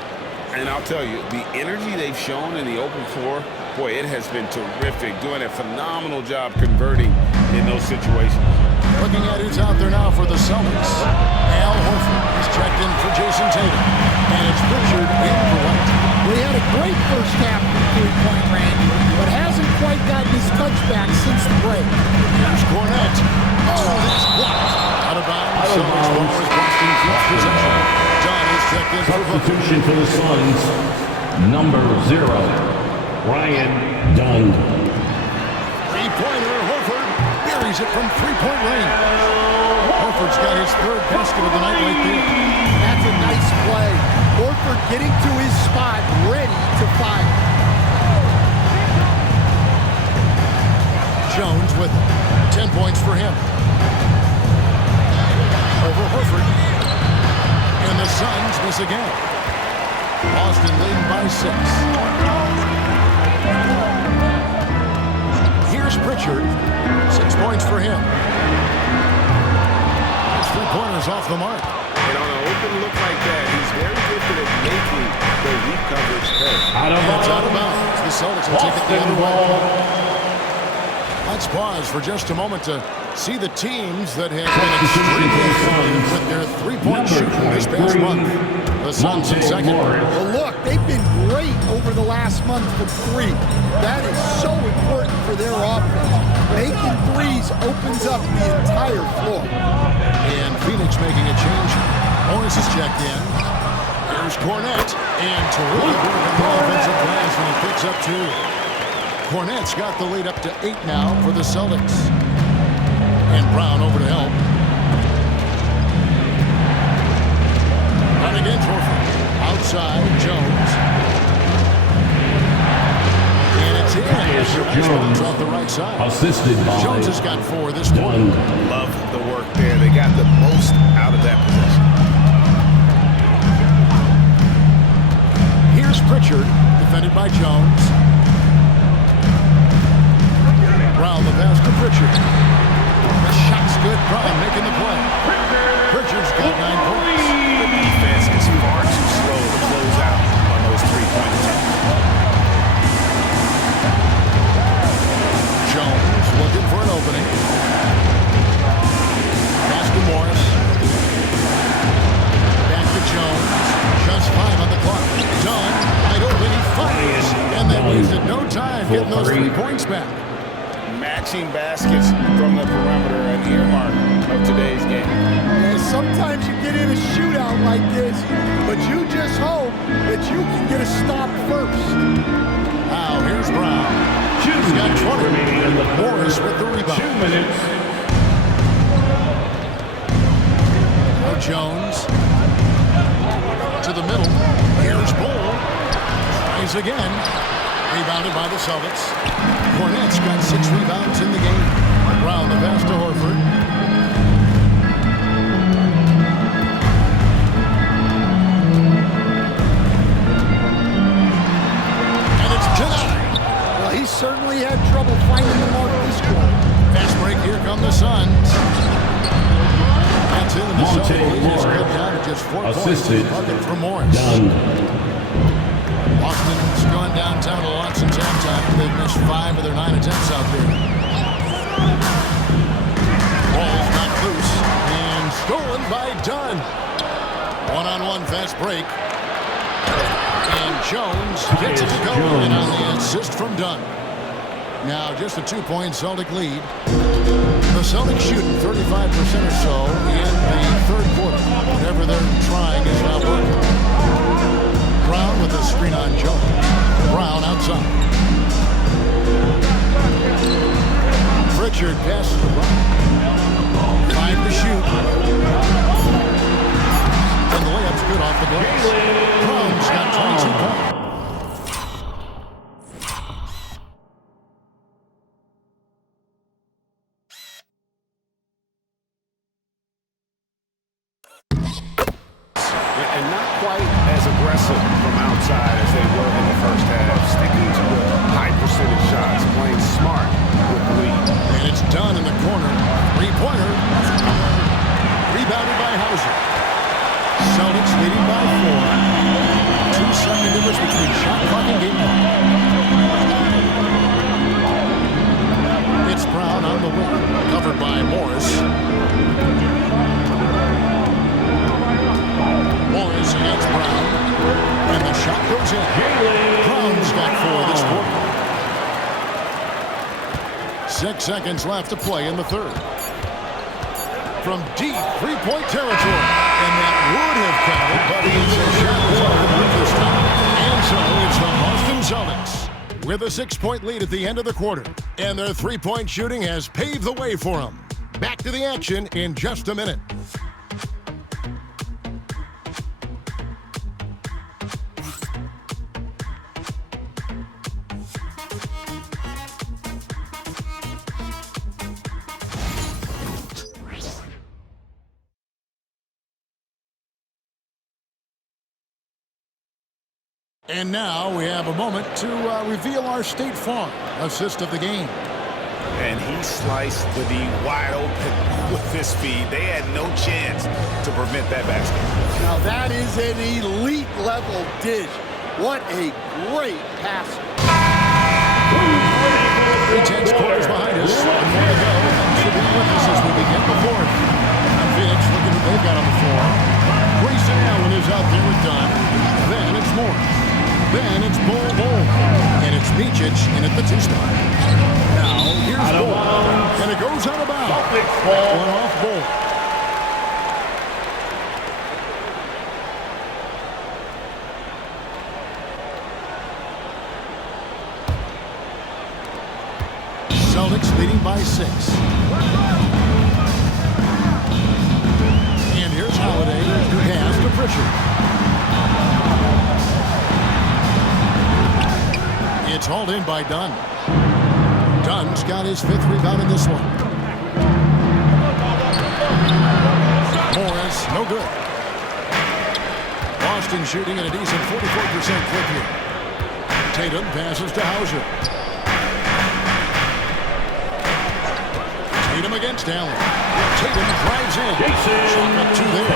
And I'll tell you, the energy they've shown in the open floor, boy, it has been terrific. Doing a phenomenal job converting in those situations. Looking at who's out there now for the Celtics. Al Horford is checked in for Jason Tatum. And it's Pritchard in for White. He had a great first half from three-point range, but hasn't quite gotten his touchback since the break. Here's Cornett. Oh, that's blocked. Out of bounds. Celtics ball is Boston keeps possession. John is checked in for Substitution for the Suns. Number 0, Ryan Dunn. three-pointer. Horford buries it from three-point range. Horford's got his third basket of the night right there. That's a nice play. Horford getting to his spot, ready to fire. Jones with 10 points for him. Over Horford. And the Suns miss again. Boston leading by 6. Here's Pritchard. 6 points for him. His three-pointers off the mark. And on an open look like that, he's very gifted at making the weak coverage pay. It's out of bounds. The Celtics will take it the other way. Let's pause for just a moment to see the teams that have been extremely effective with their three-point shooting this past month. The Suns in second. Well, look, they've been great over the last month from three. That is so important for their offense. Making threes opens up the entire floor. And Phoenix making a change. Morris is checked in. Here's Cornette. And terrific work on the offensive glass when he picks up 2. Cornette's got the lead up to 8 now for the Celtics. And Brown over to help. Running in Horford. Outside, Jones. And it's in. Jones off the right side. Assisted by Jones has got 4 this quarter. Love the work there. They got the most out of that possession. Here's Pritchard, defended by Jones. Brown the pass to Pritchard. The shot's good. Brown making the play. Pritchard's got 9 points. The defense is far too slow to close out on those three-point attempts. Jones looking for an opening. Pass to Morris. Back to Jones. Just 5 on the clock. Done. Wide open. He fires. And they wasted no time getting those 3 points back. Matching baskets from the perimeter, an earmark of today's game. And sometimes you get in a shootout like this, but you just hope that you can get a stop first. Now here's Brown. He's got 20. Morris with the rebound. 2 minutes. Jones to the middle. Here's Bull. Tries again. Rebounded by the Celtics. Cornette's got 6 rebounds in the game. Brown the pass to Horford. And it's denied. Well, he certainly had trouble finding the mark this quarter. Fast break. Here come the Suns. That's in. The Celtics is cut down to just 4 Assisted. points. Bucket from Morris. Done. Boston's gone downtown to Watson's halftime. They've missed 5 of their 9 attempts out there. Ball's knocked loose and stolen by Dunn. One-on-one fast break. And Jones gets it to go in on the assist from Dunn. Now just a 2-point Celtic lead. The Celtics shooting 35% or so in the third quarter. Whatever they're trying is not working. Brown with a screen on Jones. Brown outside. Pritchard passes to Brown. 5 to shoot. And the layup's good off the glass. Brown's got 22 points. And not quite as aggressive from outside as they were in the first half. Sticking to the high percentage shots, playing smart with the lead. And it's done in the corner. 3-pointer. Rebounded by Hauser. Celtics leading by 4. 2-second difference between shot clock and game clock. It's Brown on the wing. Covered by Morris. Morris against Brown. And the shot goes in. Brown's got 4 this quarter. 6 seconds left to play in the third. From deep 3-point territory. And that would have counted, but it's a shot that's off the mark this time. And so it's the Boston Celtics with with a 6-point lead at the end of the quarter, and their three-point shooting has paved the way for them. Back to the action in just a minute. And now we have a moment to reveal our State Farm assist of the game. And he sliced the D wide open with his speed. They had no chance to prevent that basket. Now that is an elite level dish. What a great passer. 3 quarters behind us. And more to go. Should be with us as we begin the fourth. And Phoenix looking what they've got on the floor. Grayson Allen is out there with Dunn. Then it's Morris. Then it's Bol. And it's Micic in at the 2 spot. Now here's Bol. And it goes out of bounds. One off Bol. Celtics leading by 6. And here's Holiday. Pass to Pritchard. It's hauled in by Dunn. Dunn's got his 5th rebound in this one. Morris, no good. Boston shooting at a decent 44% clip here. Tatum passes to Hauser. Tatum against Allen. Tatum drives in. Shot up 2 there.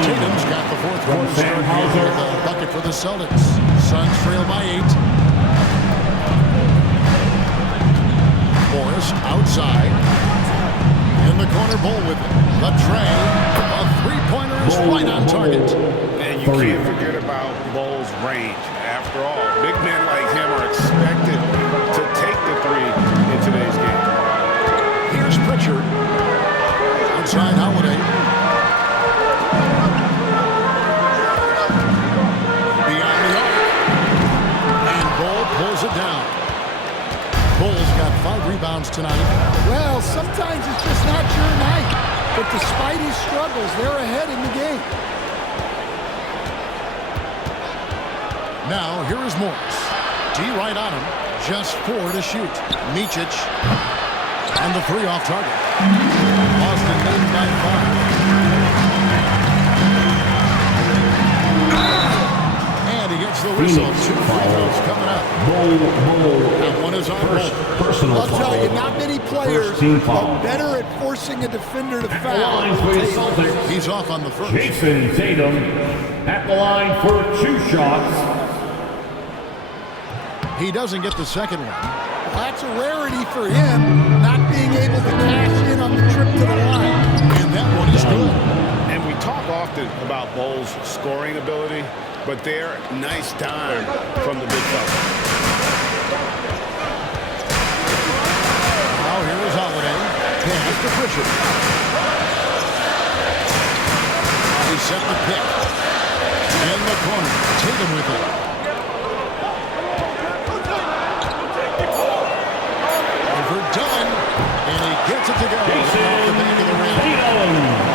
Tatum's got the 4th quarter start here with a bucket for the Celtics. Suns trail by 8. Morris outside. In the corner, Bol with it. The tray. A 3-pointer is right on target. And you can't forget about Bol's range. After all, big men like him are expected to take the 3 in today's game. Here's Pritchard. Outside Holiday. Beyond the arc. And Bol pulls it down. Bol's got 5 rebounds tonight. Well, sometimes it's just not your night. But despite his struggles, they're ahead in the game. Now, here is Morris. D right on him. Just 4 to shoot. Micic. And the 3 off target. Boston leading by 5. And he gets the whistle. 2 free throws coming up. That one is on Bol. I'll tell you, not many players are better at forcing a defender to foul. He's off on the first. Jason Tatum at the line for 2 shots. He doesn't get the second one. That's a rarity for him, not being able to cash in on the trip to the line. And that one is good. And we talk often about Bol's scoring ability, but they're nice dime from the big fella. Now here is Holiday. Pass to Pritchard. He set the pick. In the corner. Tatum with it. Overdone. And he gets it to go. Off the back of the rim.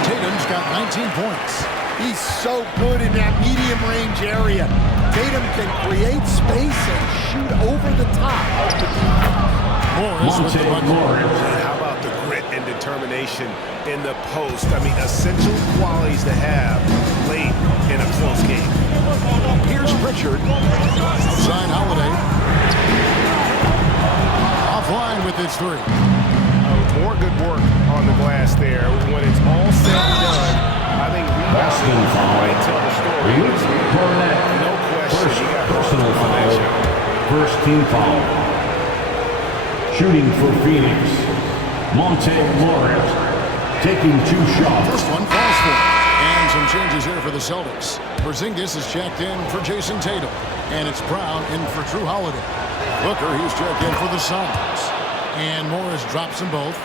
Tatum's got 19 points. He's so good in that medium-range area. Tatum can create space and shoot over the top. Morris with the bucket. How about the grit and determination in the post? I mean, essential qualities to have late in a close game. Here's Pritchard. Outside Holiday. Offline with his 3. More good work on the glass there. When it's all said and done, I think rebounding might tell the story. No question. Personal foul. First team foul. Shooting for Phoenix. Monte Morris taking 2 shots. First one falls for him. And some changes here for the Celtics. Porzingis is checked in for Jason Tatum. And it's Brown in for Drew Holiday. Booker, he's checked in for the Suns. And Morris drops them both.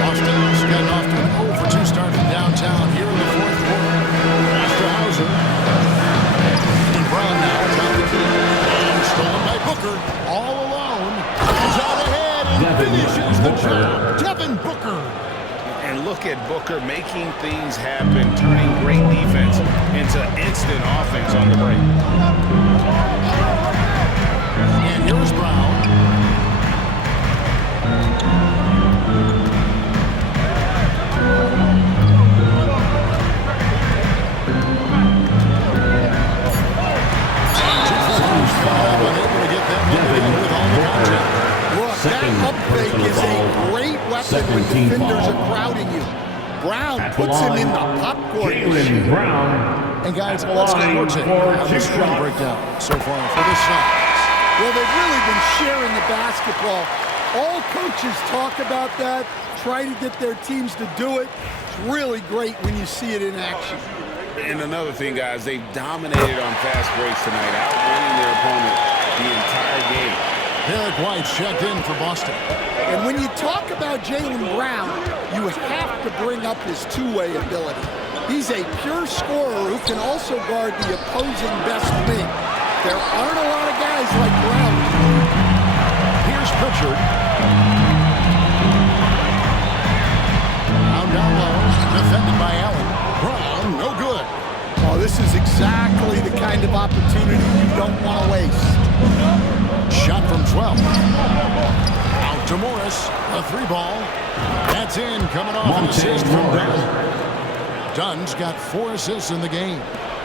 Boston's gotten off to an 0 for 2 start from downtown here in the 4th quarter. Pass to Hauser. And Brown now top the key. And Booker making things happen, turning great defense into instant offense on the break. And here's Brown. That up fake is a great weapon when defenders are crowding you. Brown puts him in the popcorn machine. Brown. And guys, let's get more take on the scoring breakdown so far for this shot. Well, they've really been sharing the basketball. All coaches talk about that, try to get their teams to do it. It's really great when you see it in action. And another thing, guys, they've dominated on fast breaks tonight, outwinning their opponent the entire game. Derek White checked in for Boston. And when you talk about Jaylen Brown, you have to bring up his two-way ability. He's a pure scorer who can also guard the opposing best wing. There aren't a lot of guys like Brown. Here's Pritchard. Brown down low, defended by Allen. Brown, no good. Oh, this is exactly the kind of opportunity you don't want to waste. Shot from 12. Out to Morris. A three ball. That's in. Coming off an assist from Dunn. Dunn's got 4 assists in the game.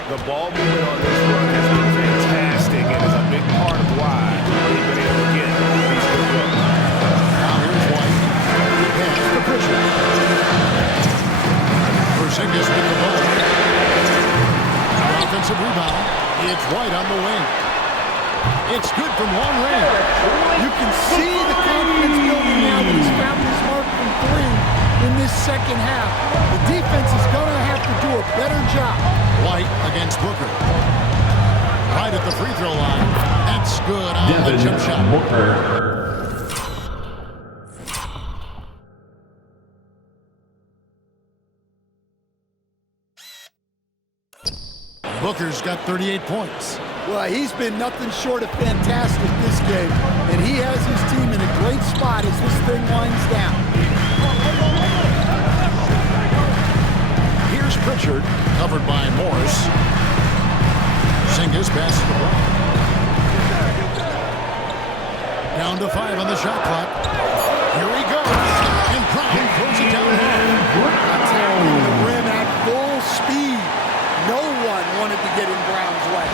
The ball movement on this run has been fantastic and is a big part of why they've been able to get these good looks. Now here's White. Pass to Pritchard. Porzingis with the ball. Offensive rebound. It's White on the wing. It's good from long range. You can see the confidence building now that he's found his mark from 3 in this second half. The defense is going to have to do a better job. White against Booker. Right at the free throw line. That's good on the jump shot. Booker's got 38 points. Well, he's been nothing short of fantastic this game, and he has his team in a great spot as this thing winds down. Here's Pritchard, covered by Morris. Porzingis passes the ball. Down to 5 on the shot clock. Here he goes, and Brown throws it down high. Attacking the rim at full speed. No one wanted to get in Brown's way.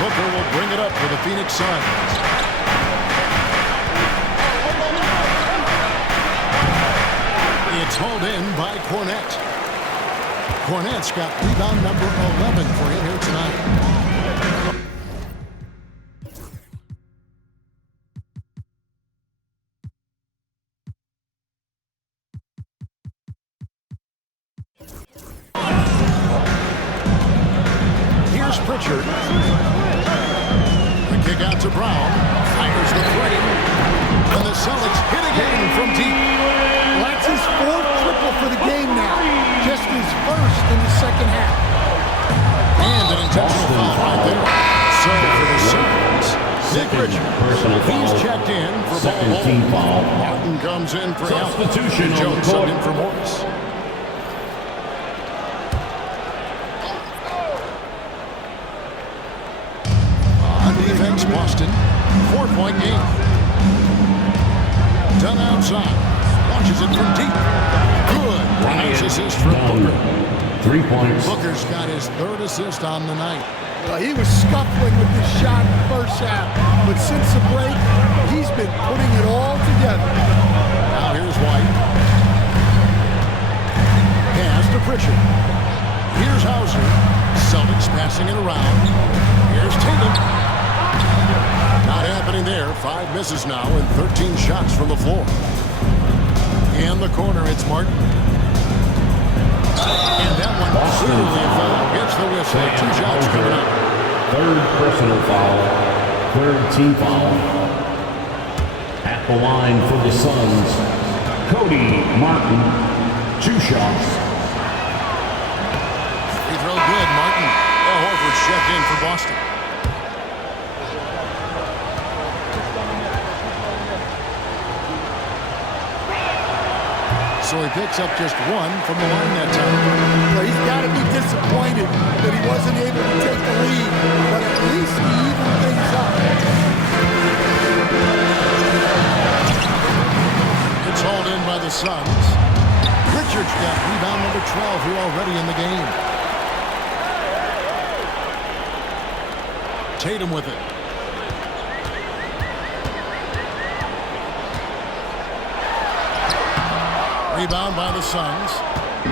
Booker will bring it up for the Phoenix Suns. It's hauled in by Cornette. Cornette's got rebound number 11 for him here tonight. Here's Pritchard. The kick out to Brown. Fires the three. And the Celtics hit again from deep. That's his 4th triple for the game now. Just his 1st in the second half. And an intentional foul right there. So for the Suns, Nick Richards. He's checked in for Second-team foul. Martin comes in for Substitution help. on the Jones court. subbed in for Morris. On defense, Boston. 4-point game. Done outside. Launches it from deep. Good. Nice assist from Booker. 3 points. Booker's got his 3rd assist on the night. Well, he was scuffling with his shot in the first half, but since the break, he's been putting it all together. Now here's White. Pass to Pritchard. Here's Hauser. Celtics passing it around. Here's Tatum. Not happening there. 5 misses now and 13 shots from the floor. In the corner, it's Martin. And that one clearly a foul. Gets the whistle. 2 shots coming up. Third personal foul. Third team foul. At the line for the Suns, Cody Martin. 2 shots. Free throw good, Martin. Horford's checked in for Boston. So he picks up just 1 from the line that time. Well, he's got to be disappointed that he wasn't able to take the lead, but at least he evened things up. It's hauled in by the Suns. Richards got rebound number 12 here already in the game. Tatum with it. Rebound by the Suns.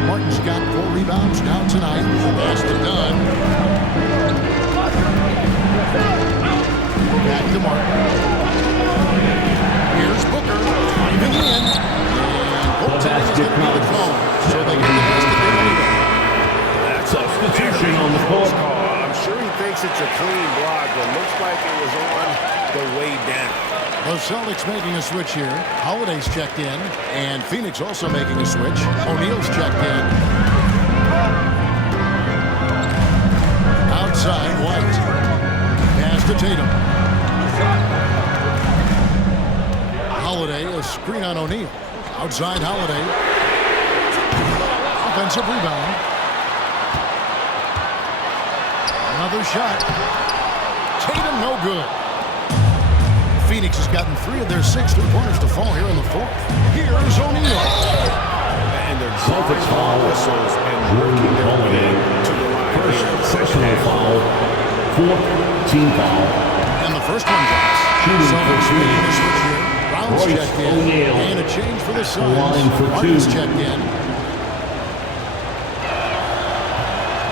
Martin's got 4 rebounds now tonight. Pass to Dunn. Back to Martin. Here's Booker. Driving in. And goaltending is going to be the call. So they get the best of their lead. Substitution on the court. I'm sure he thinks it's a clean block, but looks like it was on the way down. The Celtics making a switch here. Holiday's checked in. And Phoenix also making a switch. O'Neal's checked in. Outside, White. Pass to Tatum. Holiday, a screen on O'Neal. Outside, Holiday. Offensive rebound. Another shot. Tatum, no good. Phoenix has gotten 3 of their 6 3-pointers to fall here in the 4th. Here's O'Neal. And they're Celtics foul whistles and working their way to the line. First personal foul. 4th team foul. And the first one drops. Celtics making a switch here. Brown's checked in. O'Neal. And a change for the Suns. Line for 2. Martin's checked in.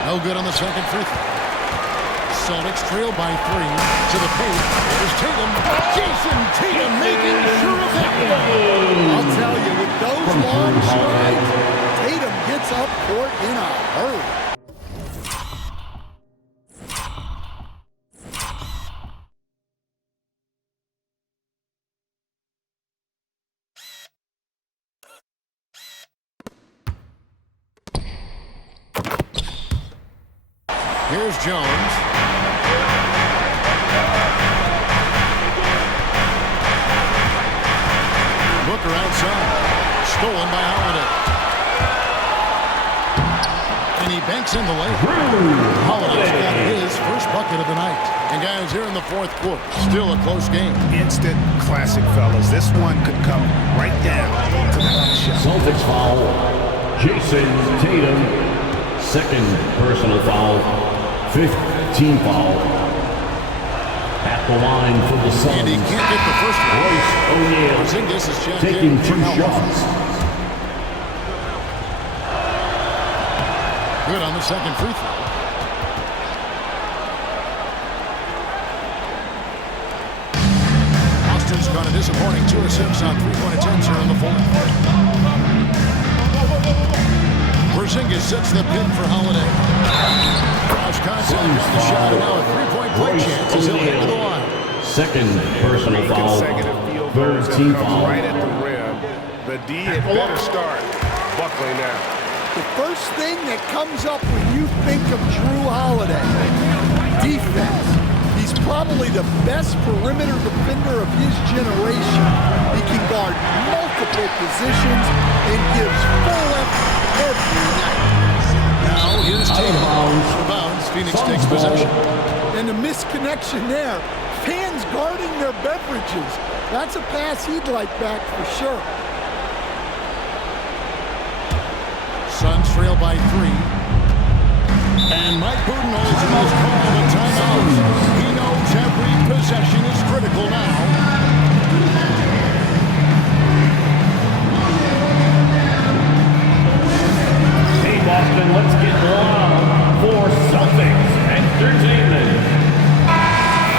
No good on the second free throw. Celtics trail by 3 to the paint. There's Tatum. Jason Tatum making sure of that one. I'll tell you, with those long strides, Tatum gets up court in a hurry. Here's Jones. Booker outside. Stolen by Holiday. And he banks in the way. Holiday's got his first bucket of the night. And guys, here in the 4th quarter, still a close game. Instant classic, fellas. This one could come right down to the last shot. Celtics foul. Jason Tatum. 2nd personal foul. 5th team foul. At the line for the Suns. And he can't get the first one. Royce O'Neal Porzingis is checked taking in. 2 shots. Good on the second free throw. Austin's got a disappointing 2 of 6 on 3-point attempts here in the 4th. Porzingis sets the pin for Holiday. Cross contact on the shot, and now a 3-point play chance as he'll head to the line. 2nd personal foul. 3rd team foul. Right at the rim. The D had better start. Buckley now. The first thing that comes up when you think of Jrue Holiday, defense. He's probably the best perimeter defender of his generation. He can guard multiple positions and gives full effort every night. Now here's Tatum. Out of bounds. Phoenix takes possession. And the misconnection there. Fans guarding their beverages. That's a pass he'd like back for sure. Suns trail by 3. And Mike Budenholzer has called a timeout. He knows every possession is critical now. Hey Boston, let's get loud for Celtics Entertainment.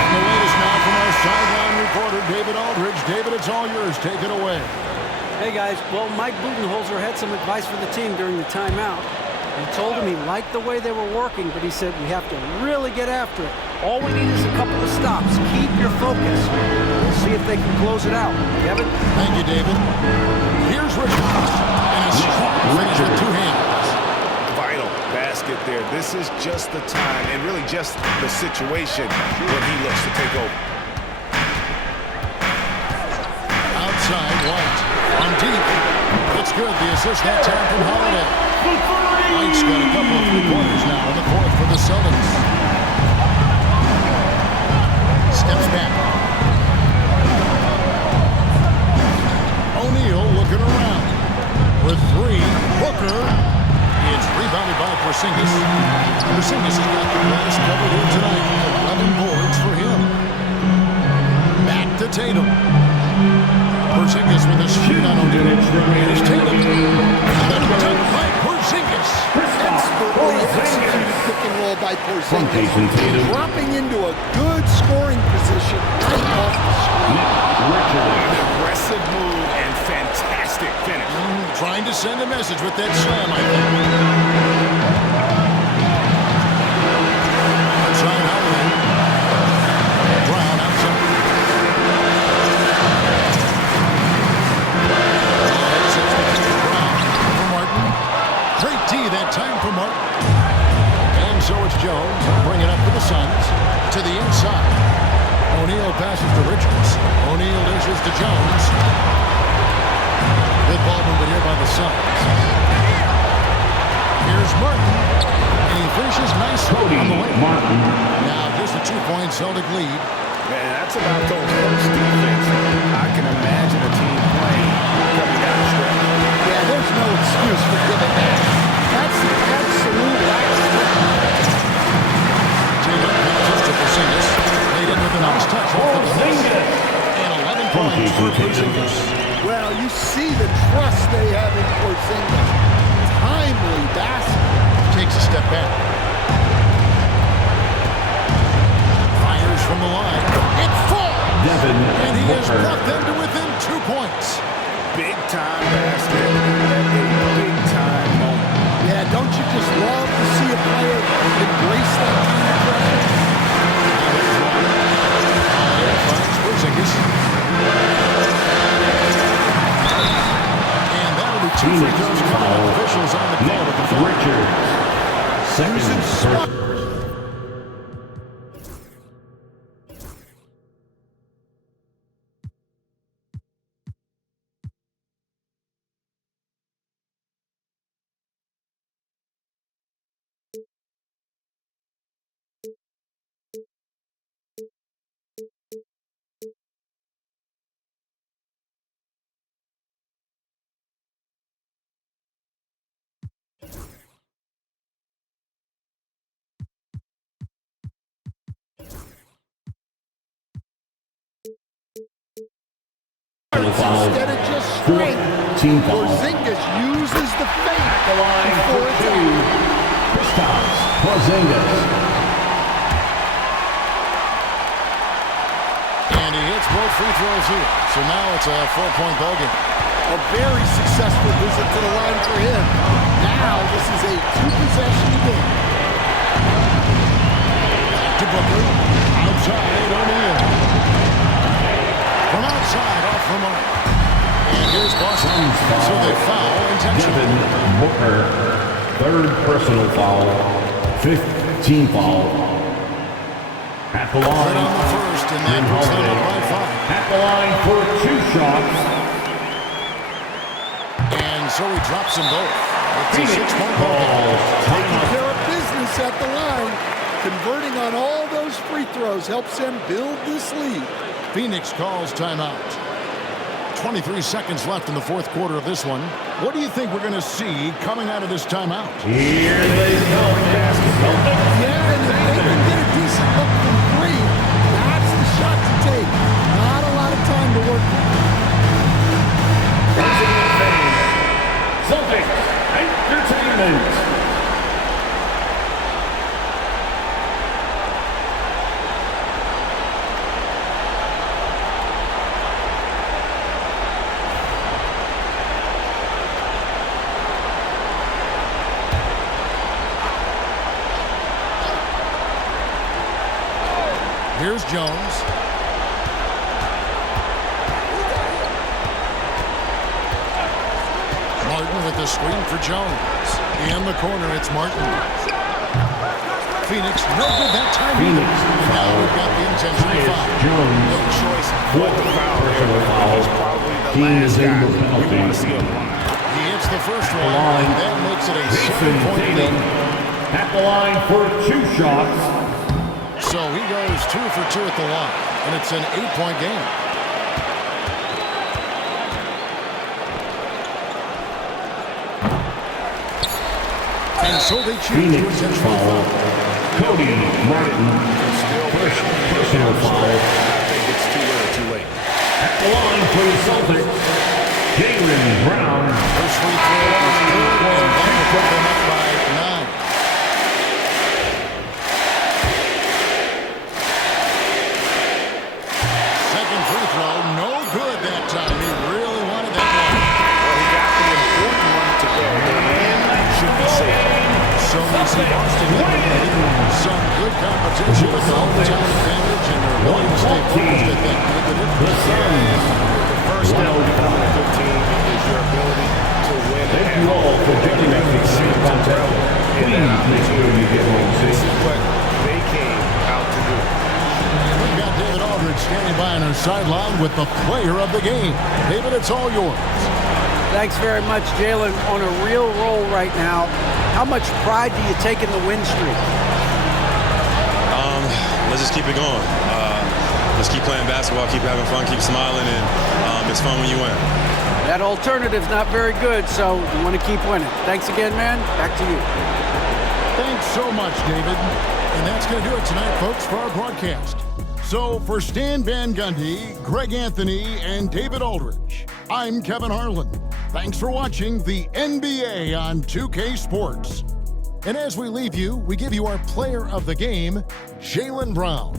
The latest now from our sideline guys. Well, Mike Budenholzer had some advice for the team during the timeout. He told him he liked the way they were working, but he said we have to really get after it. All we need is a couple of stops. Keep your focus. We'll see if they can close it out. Kevin? Thank you, David. Here's Richards. And a strong finish with two hands. Vital basket there. This is just the time and really just the situation when he looks to take over. Outside, White. On deep. It's good. The assist that time from Holiday. White's got a couple of three-pointers now in the fourth for the Celtics. Steps back. O'Neal looking around. With three. Booker. It's rebounded by Porzingis. Porzingis has got the glass covered here tonight. 11 boards for him. Back to Tatum. Porzingis with a screen on O'Neal. Here's Tatum. Done by Porzingis. Expertly executed pick and roll by Porzingis. Dropping into a good scoring position right off the screen. An aggressive move and fantastic finish. Trying to send a message with that slam, I think. Outside Holiday. Brown outside. Brown for Martin. Great D that time for Martin. And so it's Jones. Bring it up to the Suns. To the inside. O'Neal passes to Richards. O'Neal dishes to Jones. Good ball movement here by the Suns. Here's Martin. And he finishes nicely on the way. Martin. Now just a 2-point Celtic lead. Man, that's about those first defense. I can imagine a team playing coming down the stretch. Yeah, there's no excuse for giving that. That's the absolute last step. Tatum passes to Porzingis. Laid in with a nice touch off the glass. And 11 points for Porzingis. Well, you see the trust they have in Porzingis. Timely basket. Takes a step back. Fires from the line. It's full! Devin And he has Booker. brought them to within 2 points. Big time basket at a big time moment. Yeah, don't you just love to see a player embrace that kind of pressure? Finds Porzingis. And that'll be 2 free throws coming up. Officials on the call at the foul. Richards. Second first. Instead of just strength, Team foul. Porzingis uses the fake The line before for it's two. out. Kristaps Porzingis. And he hits both free throws here. So now it's a 4-point ball game. A very successful visit to the line for him. Now this is a 2-possession game. To Booker. Outside O'Neal. From outside off the mark. And here's Boston. So they foul intentionally. Devin Booker. Third personal foul. 5th team foul. At the Right line. on the first, and that puts them up by 5. At the line for 2 shots. And so he drops them both. It's a 6-point ball game. Taking care of business at the line. Converting on all those free throws helps them build this lead. Phoenix calls timeout. 23 seconds left in the fourth quarter of this one. What do you think we're going to see coming out of this timeout? Here they go. Basketball. Yeah, and if they can get a decent look from 3, that's the shot to take. Not a lot of time to work with. Celtics Entertainment. Here's Jones. Martin with the screen for Jones. In the corner, it's Martin. Phoenix, no good that time either. Now we've got the intentional foul. No choice but the foul there. He's probably the last guy we want to see on the line. He hits the first one, and that makes it a 7-point lead. At the line for 2 shots. So he goes 2 for 2 at the line, and it's an 8-point game. And so they choose to intentional foul. Cody Martin. First personal foul. I think it's too little, too late. At the line for the Celtics, Jaylen Brown. First free throw is good, and that will put them up by 9. Second free throw, no good that time. He really wanted that one. Well, he got the important one to go. The win should be safe. So we see Boston some good competition with the home town advantage, and they're willing to stay focused at that. The Suns. The first step of becoming a good team is your ability to win. Thank you all for joining us for today's contest. Please make sure you get home This safe. is what they came out to do. We've got David Aldridge standing by on our sideline with the player of the game. David, it's all yours. Thanks very much, Jaylen. On a real roll right now. How much pride do you take in the win streak? Let's just keep it going. Let's keep playing basketball, keep having fun, keep smiling, and it's fun when you win. That alternative's not very good, so you want to keep winning. Thanks again, man. Back to you. Thanks so much, David. And that's going to do it tonight, folks, for our broadcast. So for Stan Van Gundy, Greg Anthony, and David Aldridge, I'm Kevin Harlan. Thanks for watching the NBA on 2K Sports. And as we leave you, we give you our player of the game, Jaylen Brown.